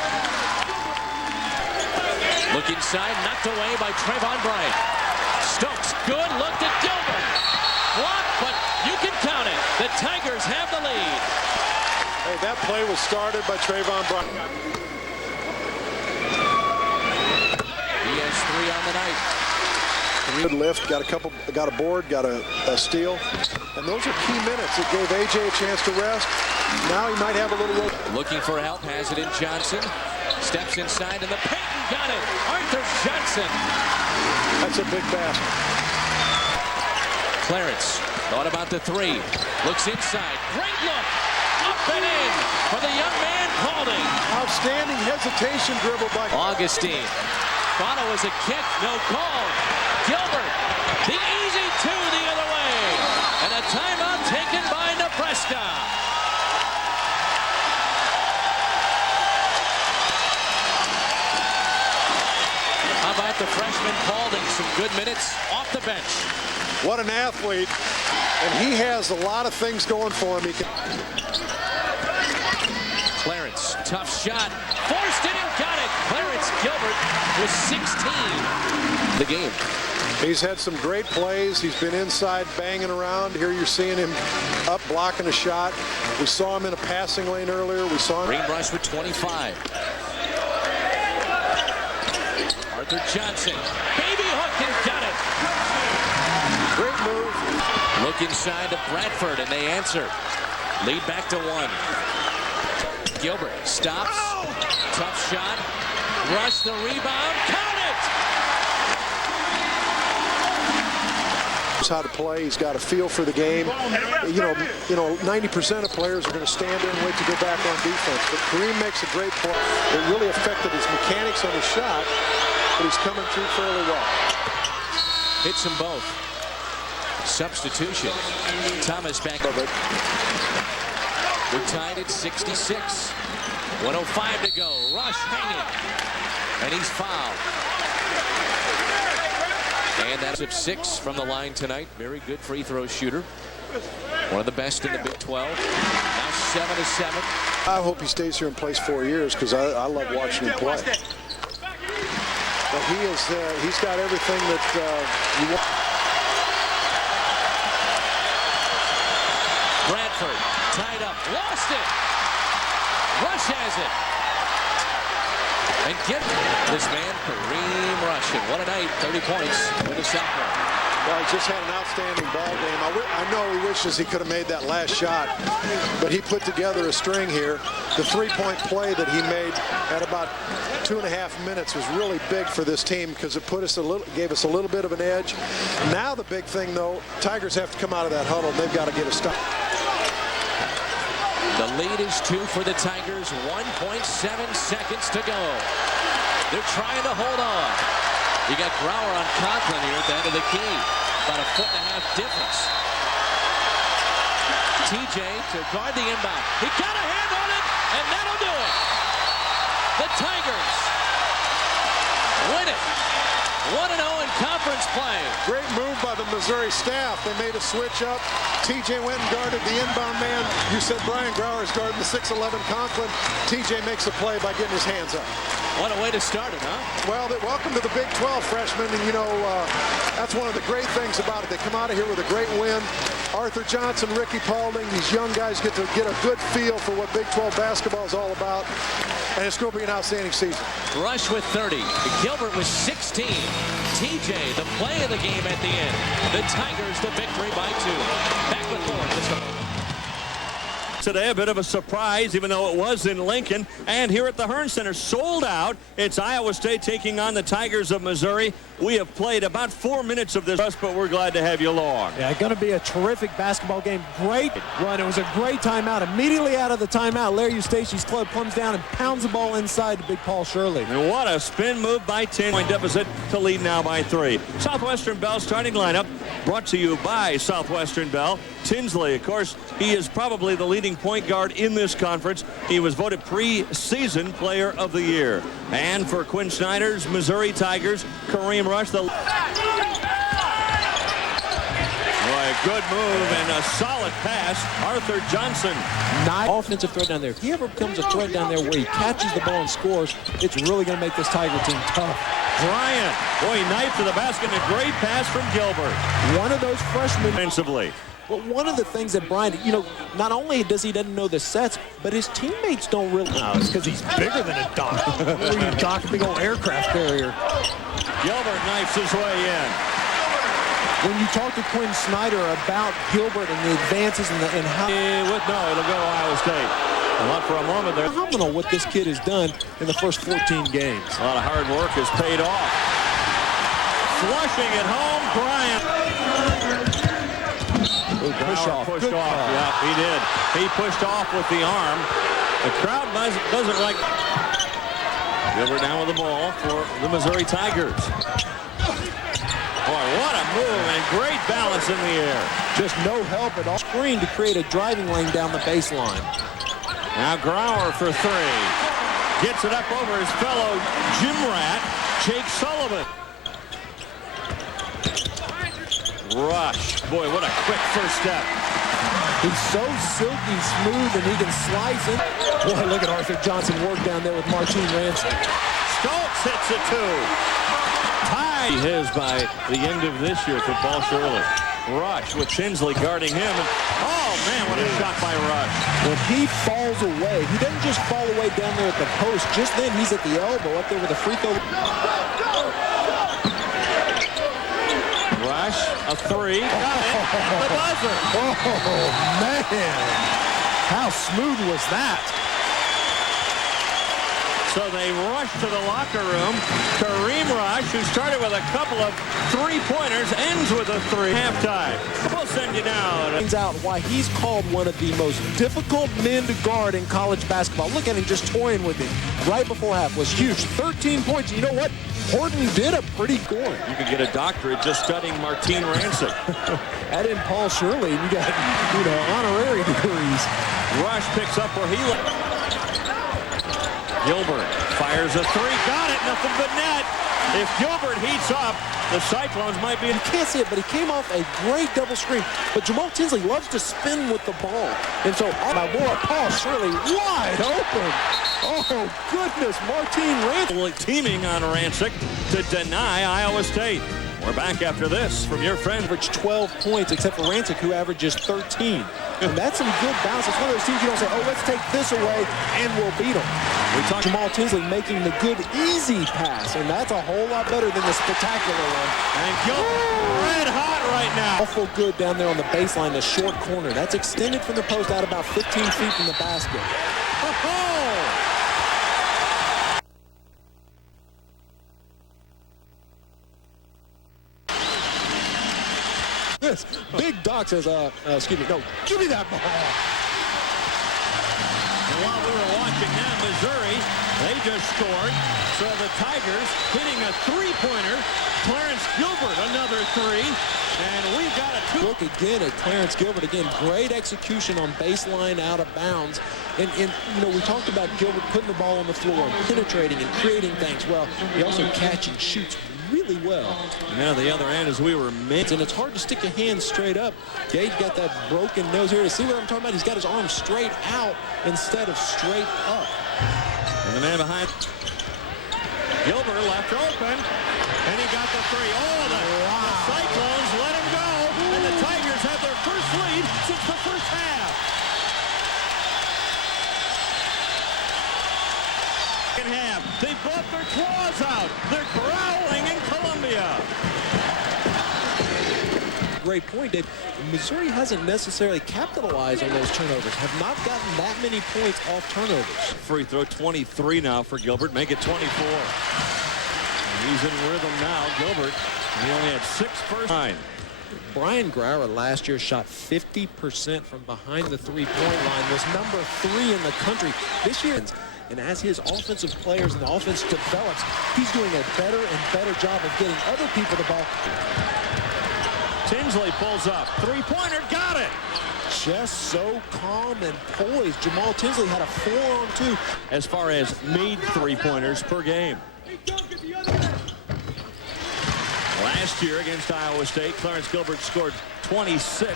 Look inside. Knocked away by Trayvon Bryant. Stokes. Good look to Gilbert. Blocked, but you can count it. The Tigers have the lead. Hey, that play was started by Trayvon Bryant. He has 3 on the night. Good lift, got a board, got a steal, and those are key minutes. It gave AJ a chance to rest. Now he might have a little rope. Looking for help, has it in Johnson. Steps inside, and the Peyton got it. Arthur Johnson. That's a big basket. Clarence thought about the 3. Looks inside. Great look. Up and in for the young man, Paulding. Outstanding hesitation dribble by Augustine. Thought it was a kick, no call. Gilbert, the easy 2 the other way. And a timeout taken by Nebraska. How about the freshman Paulding? Some good minutes off the bench. What an athlete. And he has a lot of things going for him. Clarence, tough shot. Forced it and got it. Clarence Gilbert with 16. The game. He's had some great plays. He's been inside banging around. Here you're seeing him up blocking a shot. We saw him in a passing lane earlier. We saw him. Green rush with 25. Arthur Johnson. Baby hook and got it. Great move. Look inside to Bradford and they answer. Lead back to 1. Gilbert stops. Tough shot. Rush the rebound. Count it! How to play. He's got a feel for the game. You know, 90% of players are going to stand there and wait to go back on defense. But Kareem makes a great play. It really affected his mechanics on his shot, but he's coming through fairly well. Hits them both. Substitution. Thomas back over. We're tied at 66. 1:05 to go. Rush hanging. And he's fouled. And that's of 6 from the line tonight. Very good free throw shooter. One of the best in the Big 12. Now 7-7. I hope he stays here and plays 4 years because I love watching him play. But he's got everything that you want. Bradford tied up. Lost it. Rush has it. And get this man, Kareem Rush. And what a night, 30 points for the sophomore. Well, he just had an outstanding ball game. I know he wishes he could have made that last shot, but he put together a string here. The 3-point play that he made at about 2.5 minutes was really big for this team because it gave us a little bit of an edge. Now the big thing, though, Tigers have to come out of that huddle. They've got to get a stop. The lead is 2 for the Tigers. 1.7 seconds to go. They're trying to hold on. You got Brower on Conklin here at the end of the key. About a 1.5 difference. TJ to guard the inbound. He got a hand on it, and that'll do it. The Tigers win it. 1-0 in conference play. Great move by the Missouri staff. They made a switch up. TJ went and guarded the inbound man. You said Brian Brower is guarding the 6'11 Conklin. TJ makes a play by getting his hands up. What a way to start it, huh? Well, welcome to the Big 12, freshmen. And, that's one of the great things about it. They come out of here with a great win. Arthur Johnson, Ricky Paulding, these young guys get to get a good feel for what Big 12 basketball is all about. And it's going to be an outstanding season. Rush with 30. Gilbert with 16. TJ, the play of the game at the end. The Tigers, the victory by 2. Back with more in just a moment. Today, a bit of a surprise, even though it was in Lincoln. And here at the Hearn Center, sold out. It's Iowa State taking on the Tigers of Missouri. We have played about 4 minutes of this, but we're glad to have you along. Yeah, going to be a terrific basketball game. Great run. It was a great timeout. Immediately out of the timeout, Larry Eustachi's club comes down and pounds the ball inside to Big Paul Shirley. And what a spin move by 10-point deficit to lead now by 3. Southwestern Bell starting lineup brought to you by Southwestern Bell. Tinsley, of course, he is probably the leading point guard in this conference. He was voted preseason player of the year. And for Quinn Snyder's Missouri Tigers, Kareem Rush. Boy, good move and a solid pass. Arthur Johnson. Not offensive threat down there. If he ever becomes a threat down there where he catches the ball and scores, it's really going to make this Tiger team tough. Bryant, boy, knife to the basket, and a great pass from Gilbert. One of those freshmen. Defensively. But one of the things that Bryant, not only doesn't know the sets, but his teammates don't really. No, it's because he's bigger than a dock. You dock a big old aircraft carrier. Gilbert knifes his way in. When you talk to Quinn Snyder about Gilbert and the advances and how... No, it'll go to Iowa State. Not for a moment there. Phenomenal what this kid has done in the first 14 games. A lot of hard work has paid off. Flushing it home, Bryant. Push off. Pushed off. Yeah, he did. He pushed off with the arm. The crowd doesn't like. Gilbert now with the ball for the Missouri Tigers. Boy, what a move and great balance in the air. Just no help at all. Screen to create a driving lane down the baseline. Now Grauer for three. Gets it up over his fellow gym rat, Jake Sullivan. Rush. Boy, what a quick first step. He's so silky smooth and he can slice it. Boy, look at Arthur Johnson work down there with Martine Ransom. Stokes hits it too. Tie his by the end of this year for Paul Shirley. Rush with Tinsley guarding him. Oh, man, what a shot by Rush. When he falls away, he doesn't just fall away down there at the post. Just then, he's at the elbow up there with a free throw. Rush, a three. Got it at the buzzer. Oh, man. How smooth was that? So they rush to the locker room. Kareem Rush, who started with a couple of three-pointers, ends with a three. Halftime. We'll send you now. Finds out why he's called one of the most difficult men to guard in college basketball. Look at him just toying with him right before half. Was huge. 13 points. You know what? Horton did a pretty good. You could get a doctorate just studying Martine Ransom. Add in Paul Shirley, and you got, honorary degrees. Rush picks up where he left. Gilbert fires a three. Got it. Nothing but net. If Gilbert heats up, the Cyclones might be... You can't see it, but he came off a great double screen. But Jamal Tinsley loves to spin with the ball. And so, my boy, Paul Shirley, wide open. Oh, goodness, Martine Ransom. Teaming on Rancic to deny Iowa State. We're back after this from your friend. Averaged 12 points, except for Rancic, who averages 13. And that's some good balance. It's one of those teams you don't say, oh, let's take this away, and we'll beat them. We talked Jamal Tinsley making the good, easy pass, and that's a whole lot better than the spectacular one. And Gilbert red hot right now. Awful good down there on the baseline, the short corner. That's extended from the post out about 15 feet from the basket. Big Doc says, excuse me, no, give me that ball. And while we were watching now, Missouri, they just scored. So the Tigers hitting a three-pointer. Clarence Gilbert, another three. And we've got a two. Look again at Clarence Gilbert. Again, great execution on baseline out of bounds. And we talked about Gilbert putting the ball on the floor and penetrating and creating things. Well, he also catch and shoots really well. Now the other end is we were mid. And it's hard to stick a hand straight up. Gage got that broken nose here. To see what I'm talking about, he's got his arm straight out instead of straight up. And the man behind. Gilbert left open. And he got the three. Oh, the Cyclones let him go. And the Tigers have their first lead since the first half. Second half. They brought their claws out. They're growling in Columbia. Great point, Dave. Missouri hasn't necessarily capitalized on those turnovers, have not gotten that many points off turnovers. Free throw 23 now for Gilbert. Make it 24. And he's in rhythm now, Gilbert. He only had 6 first time. Brian Grauer last year shot 50% from behind the three-point line, was number 3 in the country. This year, and as his offensive players and the offense develops, he's doing a better and better job of getting other people the ball. Tinsley pulls up. Three-pointer, got it. Just so calm and poised. Jamal Tinsley had a 4-on-2. As far as made three-pointers per game. Last year against Iowa State, Clarence Gilbert scored 26.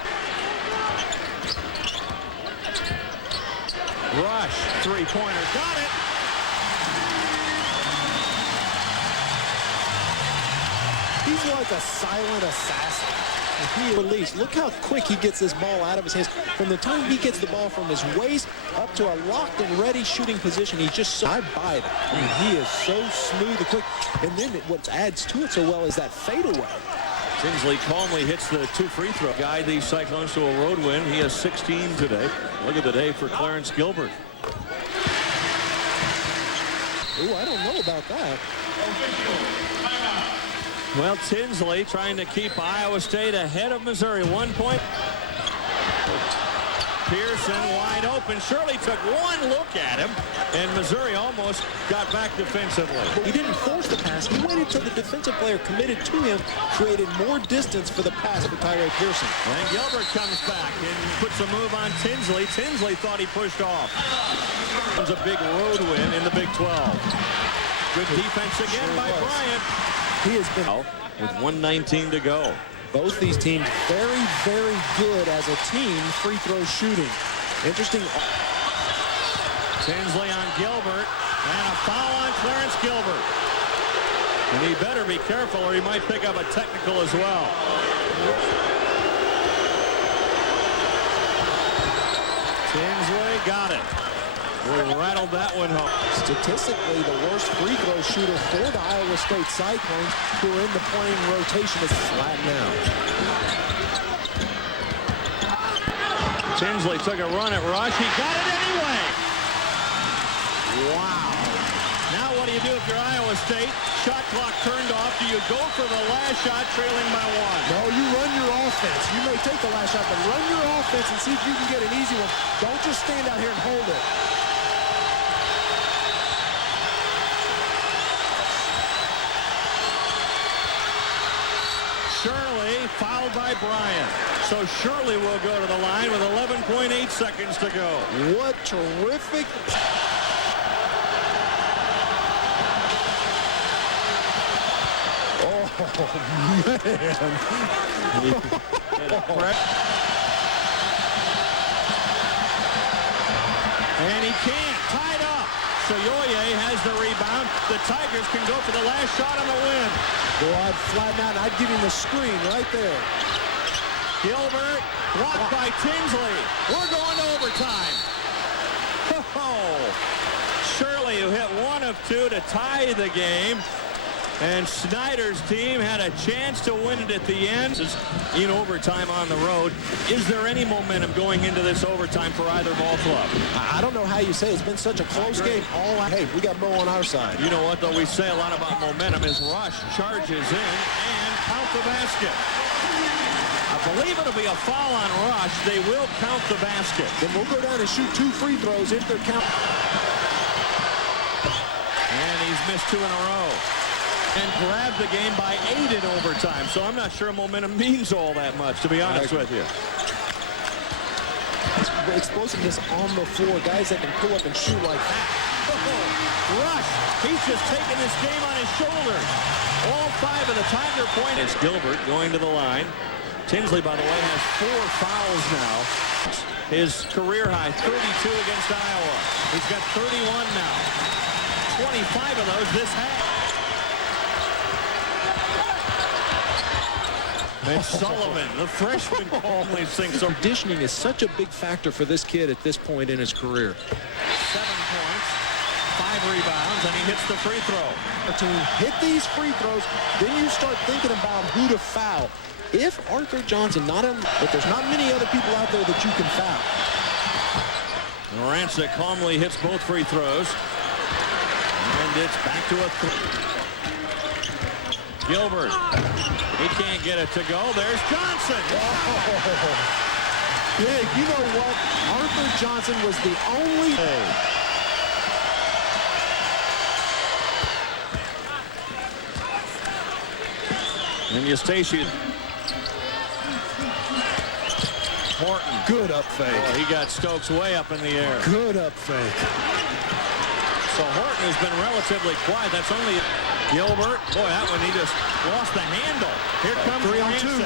Rush, three-pointer, got it. He's like a silent assassin. He released. Look how quick he gets this ball out of his hands. From the time he gets the ball from his waist up to a locked and ready shooting position, he's just so, I buy that. I mean, he is so smooth and quick. And then what adds to it so well is that fadeaway. Tinsley calmly hits the 2 free throw. Guide these Cyclones to a road win. He has 16 today. Look at the day for Clarence Gilbert. Ooh, I don't know about that. Well, Tinsley trying to keep Iowa State ahead of Missouri. 1 point. Pearson wide open. Shirley took one look at him, and Missouri almost got back defensively. He didn't force the pass. He waited until the defensive player committed to him, created more distance for the pass for Tyree Pearson. And Gilbert comes back and puts a move on Tinsley. Tinsley thought he pushed off. It was a big road win in the Big 12. Good defense again by Bryant. He has been with 1:19 to go. Both these teams very, very good as a team free throw shooting. Interesting. Tinsley on Gilbert, and a foul on Clarence Gilbert. And he better be careful or he might pick up a technical as well. Tinsley got it. We rattled that one home. Statistically, the worst free throw shooter for the Iowa State Cyclones, who are in the playing rotation, is flat now. Tinsley took a run at Rush. He got it anyway. Wow. Now what do you do if you're Iowa State? Shot clock turned off. Do you go for the last shot trailing by 1? No, you run your offense. You may take the last shot, but run your offense and see if you can get an easy one. Don't just stand out here and hold it. Shirley fouled by Bryant. So Shirley will go to the line with 11.8 seconds to go. What terrific. Oh, man. And he can't. Tied up. Soyoye has the rebound. The Tigers can go for the last shot on the win. Well, I'd flatten out. I'd give him the screen right there. Gilbert blocked by Tinsley. We're going to overtime. Oh, Shirley, who hit 1 of 2 to tie the game. And Snyder's team had a chance to win it at the end. In overtime on the road. Is there any momentum going into this overtime for either ball club? I don't know how you say it. It's been such a close game. Hey, we got Mo on our side. You know what, though? We say a lot about momentum as Rush charges in and count the basket. I believe it'll be a foul on Rush. They will count the basket. Then we'll go down and shoot 2 free throws if they're count. And he's missed 2 in a row. And grabbed the game by 8 in overtime. So I'm not sure momentum means all that much, to be honest with you. Explosiveness on the floor. Guys that can pull up and shoot like that. Oh, Rush, he's just taking this game on his shoulders. All 5 of the Tiger points. It's Gilbert going to the line. Tinsley, by the way, has 4 fouls now. His career high, 32 against Iowa. He's got 31 now. 25 of those this half. And Sullivan, the freshman, calmly sinks. Conditioning is such a big factor for this kid at this point in his career. 7 points, 5 rebounds, and he hits the free throw. To hit these free throws, then you start thinking about who to foul. If Arthur Johnson, but there's not many other people out there that you can foul. Rancic calmly hits both free throws. And it's back to a 3. Gilbert. He can't get it to go. There's Johnson. Oh. Big. You know what? Arthur Johnson was the only. And Eustachian. Horton. Good up fake. Oh, he got Stokes way up in the air. Good up fake. So Horton has been relatively quiet. That's only Gilbert. Boy, that one he just lost the handle. Here comes 3 on 2.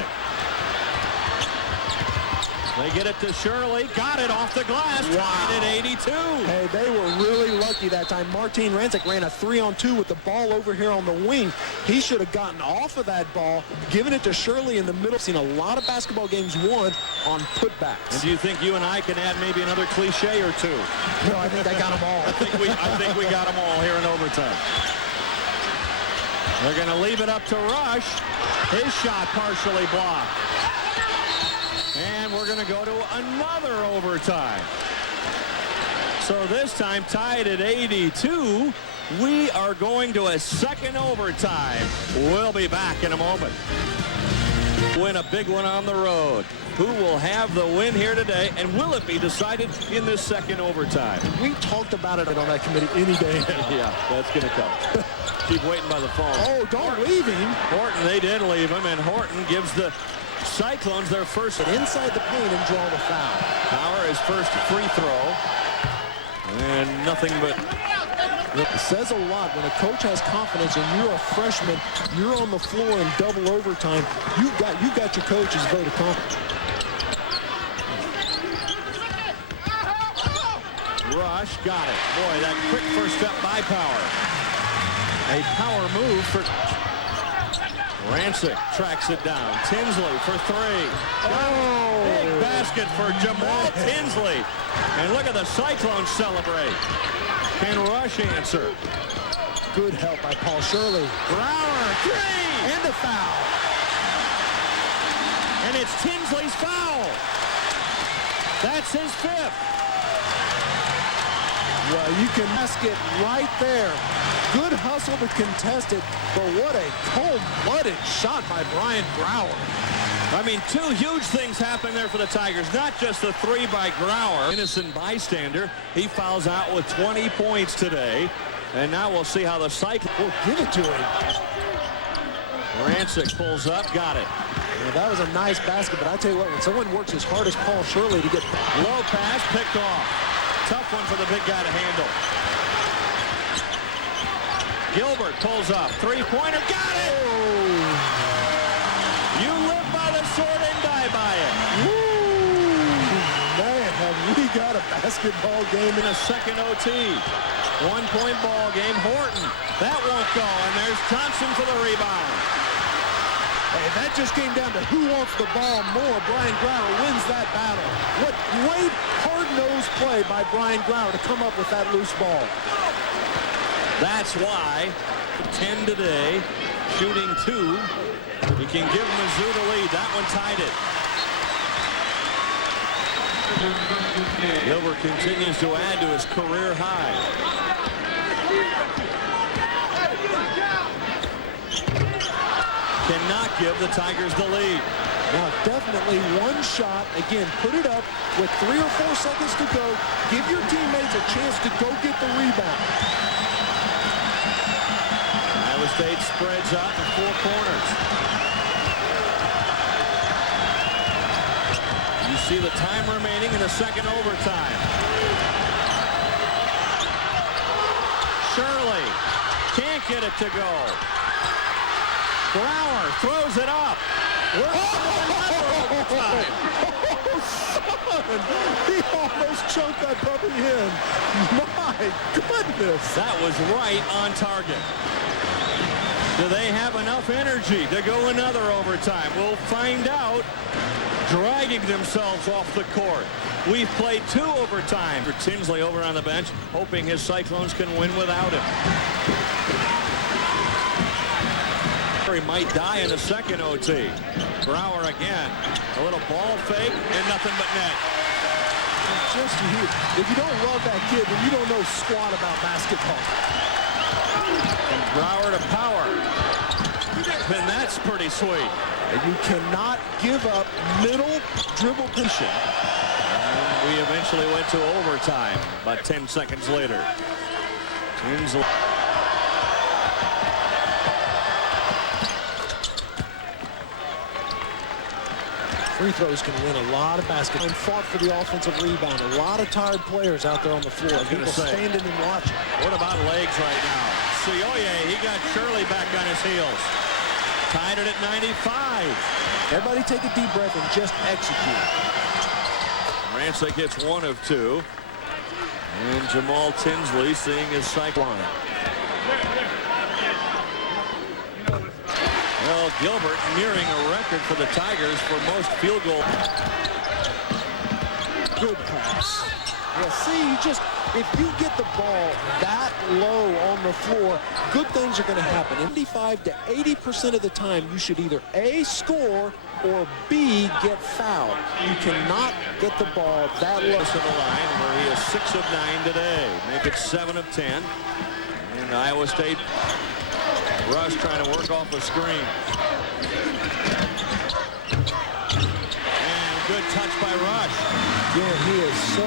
They get it to Shirley. Got it off the glass. Wow. Tied at 82. Hey, they were really lucky that time. Martin Rancic ran a 3-on-2 with the ball over here on the wing. He should have gotten off of that ball, given it to Shirley in the middle. Seen a lot of basketball games won on putbacks. And do you think you and I can add maybe another cliche or two? No, I think I got them all. I think we got them all here in overtime. They're going to leave it up to Rush. His shot partially blocked. And we're going to go to another overtime. So this time tied at 82. We are going to a second overtime. We'll be back in a moment. Win a big one on the road. Who will have the win here today, and will it be decided in this second overtime? We talked about it on that committee any day. Yeah, that's going to come. Keep waiting by the phone. Oh, don't leave him. Horton, they did leave him, and Horton gives the Cyclones their first. Inside the paint and draw the foul. Power his first free throw. And nothing but... It says a lot when a coach has confidence and you're a freshman, you're on the floor in double overtime. You got your coach's vote of confidence. Rush got it. Boy, that quick first step by Power. A power move for Rancic. Tracks it down. Tinsley for three. Oh! Big basket for Jamal Tinsley. And look at the Cyclones celebrate. Can Rush answer? Good help by Paul Shirley. Brower, three! And a foul. And it's Tinsley's foul. That's his fifth. Well, you can ask it right there. Good hustle to contest it, but what a cold-blooded shot by Brian Brower. I mean, two huge things happen there for the Tigers. Not just the three by Brower. Innocent bystander. He fouls out with 20 points today. And now we'll see how the Cyclones will give it to him. Rancic pulls up, got it. Yeah, that was a nice basket, but I tell you what, when someone works as hard as Paul Shirley to get low pass, picked off. Tough one for the big guy to handle. Gilbert pulls up. Three-pointer. Got it! Oh. You live by the sword and die by it. Woo! Man, have we got a basketball game in a second OT. 1-point ball game. Horton. That won't go. And there's Thompson for the rebound. Hey, that just came down to who wants the ball more. Brian Brower wins that battle. What great hard-nosed play by Brian Brower to come up with that loose ball. That's why 10 today, shooting 2. He can give Mizzou the lead. That one tied it. Gilbert continues to add to his career high. Cannot give the Tigers the lead. Now, definitely one shot. Again, put it up with 3 or 4 seconds to go. Give your teammates a chance to go get the rebound. Iowa State spreads out the 4 corners. You see the time remaining in the second overtime. Shirley can't get it to go. Brower throws it up. Oh, son! He almost choked that puppy in. My goodness. That was right on target. Do they have enough energy to go another overtime? We'll find out. Dragging themselves off the court. We've played 2 overtime. For Tinsley over on the bench, hoping his Cyclones can win without him. He might die in the second OT. Brower again. A little ball fake and nothing but net. Just if you don't love that kid, then you don't know squat about basketball. And Brower to Power. And that's pretty sweet. And you cannot give up middle dribble position. And we eventually went to overtime about 10 seconds later. Tinsley. Free throws can win a lot of basketball. And fought for the offensive rebound. A lot of tired players out there on the floor. People standing and watching. What about legs right now? Sioye, he got Shirley back on his heels. Tied it at 95. Everybody take a deep breath and just execute. Rancic hits 1 of 2. And Jamal Tinsley seeing his sight line. Well, Gilbert nearing a record for the Tigers for most field goals. Good pass. Yeah, see, if you get the ball that low on the floor, good things are going to happen. 75 to 80% of the time, you should either A, score, or B, get fouled. You cannot get the ball that low. To the line where he is 6 of 9 today. Make it 7 of 10. And Iowa State, Rush trying to work off the screen. And good touch by Rush. Yeah, he is so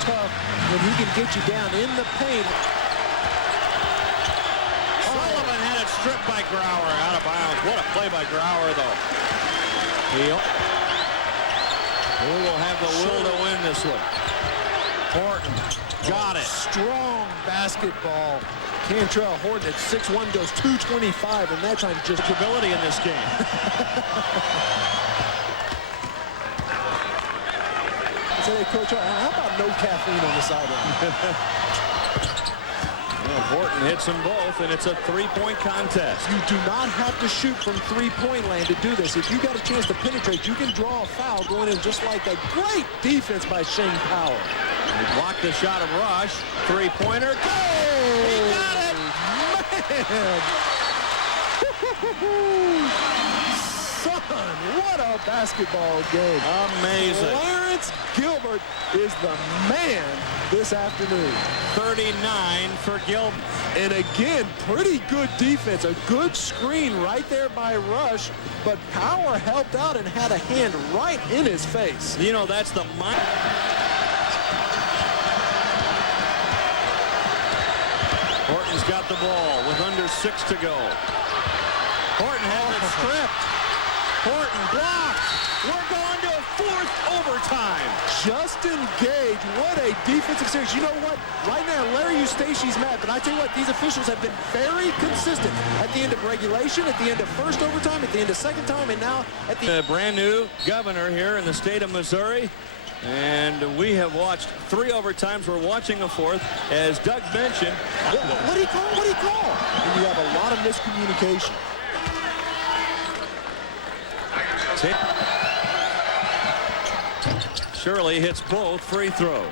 tough when he can get you down in the paint. Sullivan had it stripped by Grauer out of bounds. What a play by Grauer, though. He will have the will to win this one. Horton got it. Strong basketball. Cantrell Horton at 6'1" goes 225, and that time just ability in this game. So, hey, Coach, how about no caffeine on the sideline? Well, Horton hits them both, and it's a three-point contest. You do not have to shoot from three-point land to do this. If you got a chance to penetrate, you can draw a foul going in just like that. Great defense by Shane Powell. He blocked the shot of Rush. Three-pointer. Go! He got it! Man! Son, what a basketball game. Amazing. Clarence Gilbert is the man this afternoon. 39 for Gilbert. And again, pretty good defense. A good screen right there by Rush, but Power helped out and had a hand right in his face. You know, that's the mind. Horton's got the ball with under 6 to go. Horton has it stripped. Horton blocked. We're going to a 4th overtime. Justin Gage, what a defensive series. You know what? Right now, Larry Eustachy's mad, but I tell you what, these officials have been very consistent at the end of regulation, at the end of first overtime, at the end of second time, and now at the brand new governor here in the state of Missouri. And we have watched 3 overtimes. We're watching a 4th. As Doug mentioned. What do you call? What do you call? And you have a lot of miscommunication. Shirley hits both free throws.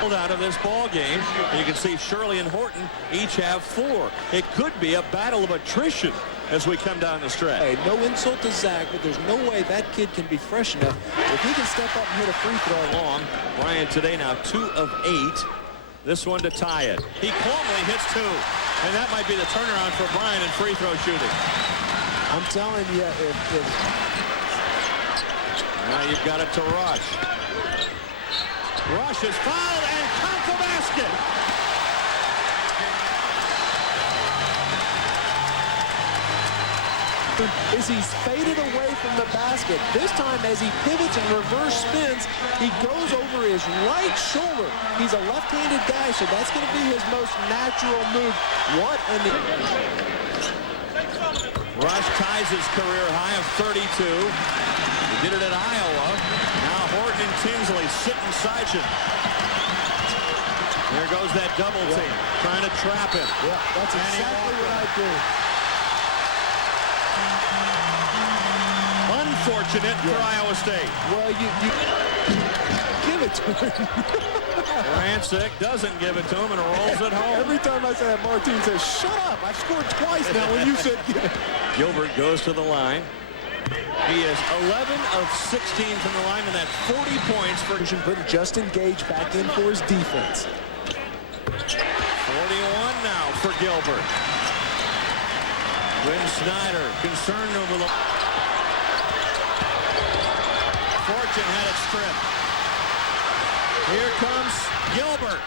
Pulled out of this ball game. And you can see Shirley and Horton each have 4. It could be a battle of attrition as we come down the stretch. Hey, no insult to Zach, but there's no way that kid can be fresh enough. If he can step up and hit a free throw long. Bryant today now 2 of 8. This one to tie it. He calmly hits 2. And that might be the turnaround for Bryant in free throw shooting. I'm telling you, now you've got it to Rush. Rush is fouled and count the basket. Is he's faded away from the basket. This time, as he pivots and reverse spins, he goes over his right shoulder. He's a left-handed guy, so that's going to be his most natural move. What an... Rush ties his career high of 32. He did it at Iowa. Now Horton and Tinsley sit inside you. There goes that double team, trying to trap him. Yeah, that's exactly what I do. Unfortunate for Iowa State. Well, you give it to him. Rancic doesn't give it to him and rolls it home. Every time I say that, Martin says, shut up. I've scored twice now when you said give it. Gilbert goes to the line. He is 11 of 16 from the line and that 40 points for putting Justin Gage back in for his defense. 41 now for Gilbert. Quinn Snyder concerned over the... Fortune had it stripped. Here comes Gilbert.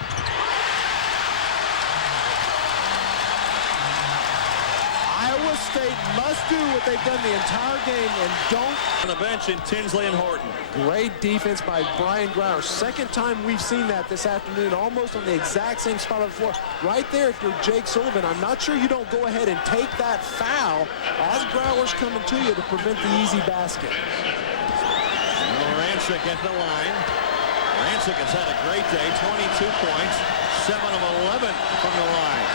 Iowa State must do what they've done the entire game and don't... On the bench in Tinsley and Horton. Great defense by Brian Grauer. Second time we've seen that this afternoon, almost on the exact same spot on the floor. Right there, if you're Jake Sullivan, I'm not sure you don't go ahead and take that foul as Grauer's coming to you to prevent the easy basket. Rancic at the line. Rancic has had a great day, 22 points, 7 of 11 from the line.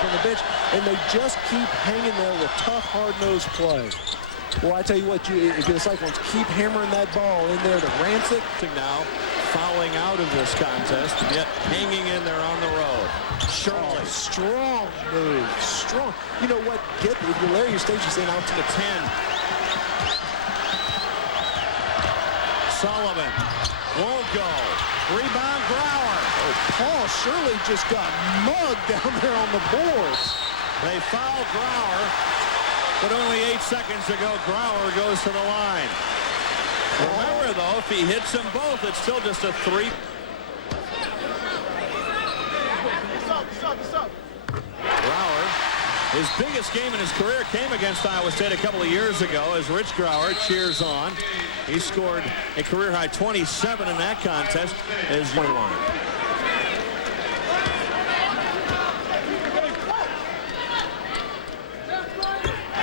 On the bench, and they just keep hanging there with tough, hard-nosed play. Well, I tell you what, if the Cyclones keep hammering that ball in there to Rancic. Now fouling out of this contest, yet hanging in there on the road. Shirley. Oh, strong move, strong. You know what? Get if you're Larry Eustace saying out to the 10. Sullivan won't go. Rebound, Grauer. Oh, Paul Shirley just got mugged down there on the boards. They foul Grauer, but only 8 seconds to go. Grauer goes to the line. Remember, though, if he hits them both, it's still just a 3. Grauer, his biggest game in his career came against Iowa State a couple of years ago as Rich Grauer cheers on. He scored a career-high 27 in that contest as 21.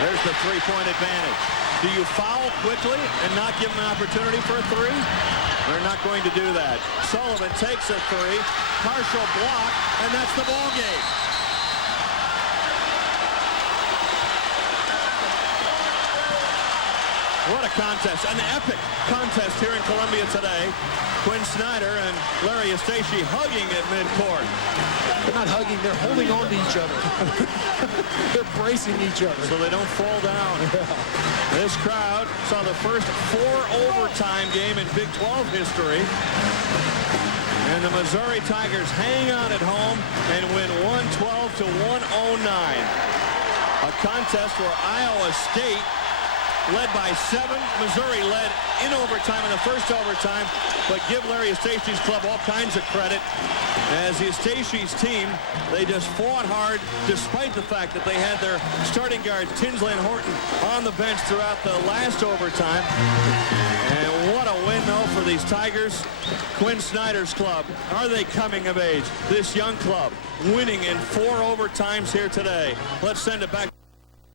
There's the three-point advantage. Do you foul quickly and not give them an opportunity for a 3? They're not going to do that. Sullivan takes a 3, partial block, and that's the ball game. What a contest, an epic contest here in Columbia today. Quinn Snyder and Larry Eustace hugging at midcourt. They're not hugging, they're holding on to each other. They're bracing each other. So they don't fall down. This crowd saw the first 4 overtime game in Big 12 history. And the Missouri Tigers hang on at home and win 112 to 109. A contest where Iowa State led by 7. Missouri led in overtime in the first overtime, but give Larry Eustace's club all kinds of credit. As Eustace's team, they just fought hard despite the fact that they had their starting guards, Tinsley and Horton, on the bench throughout the last overtime. And what a win, though, for these Tigers. Quinn Snyder's club, are they coming of age? This young club winning in 4 overtimes here today. Let's send it back.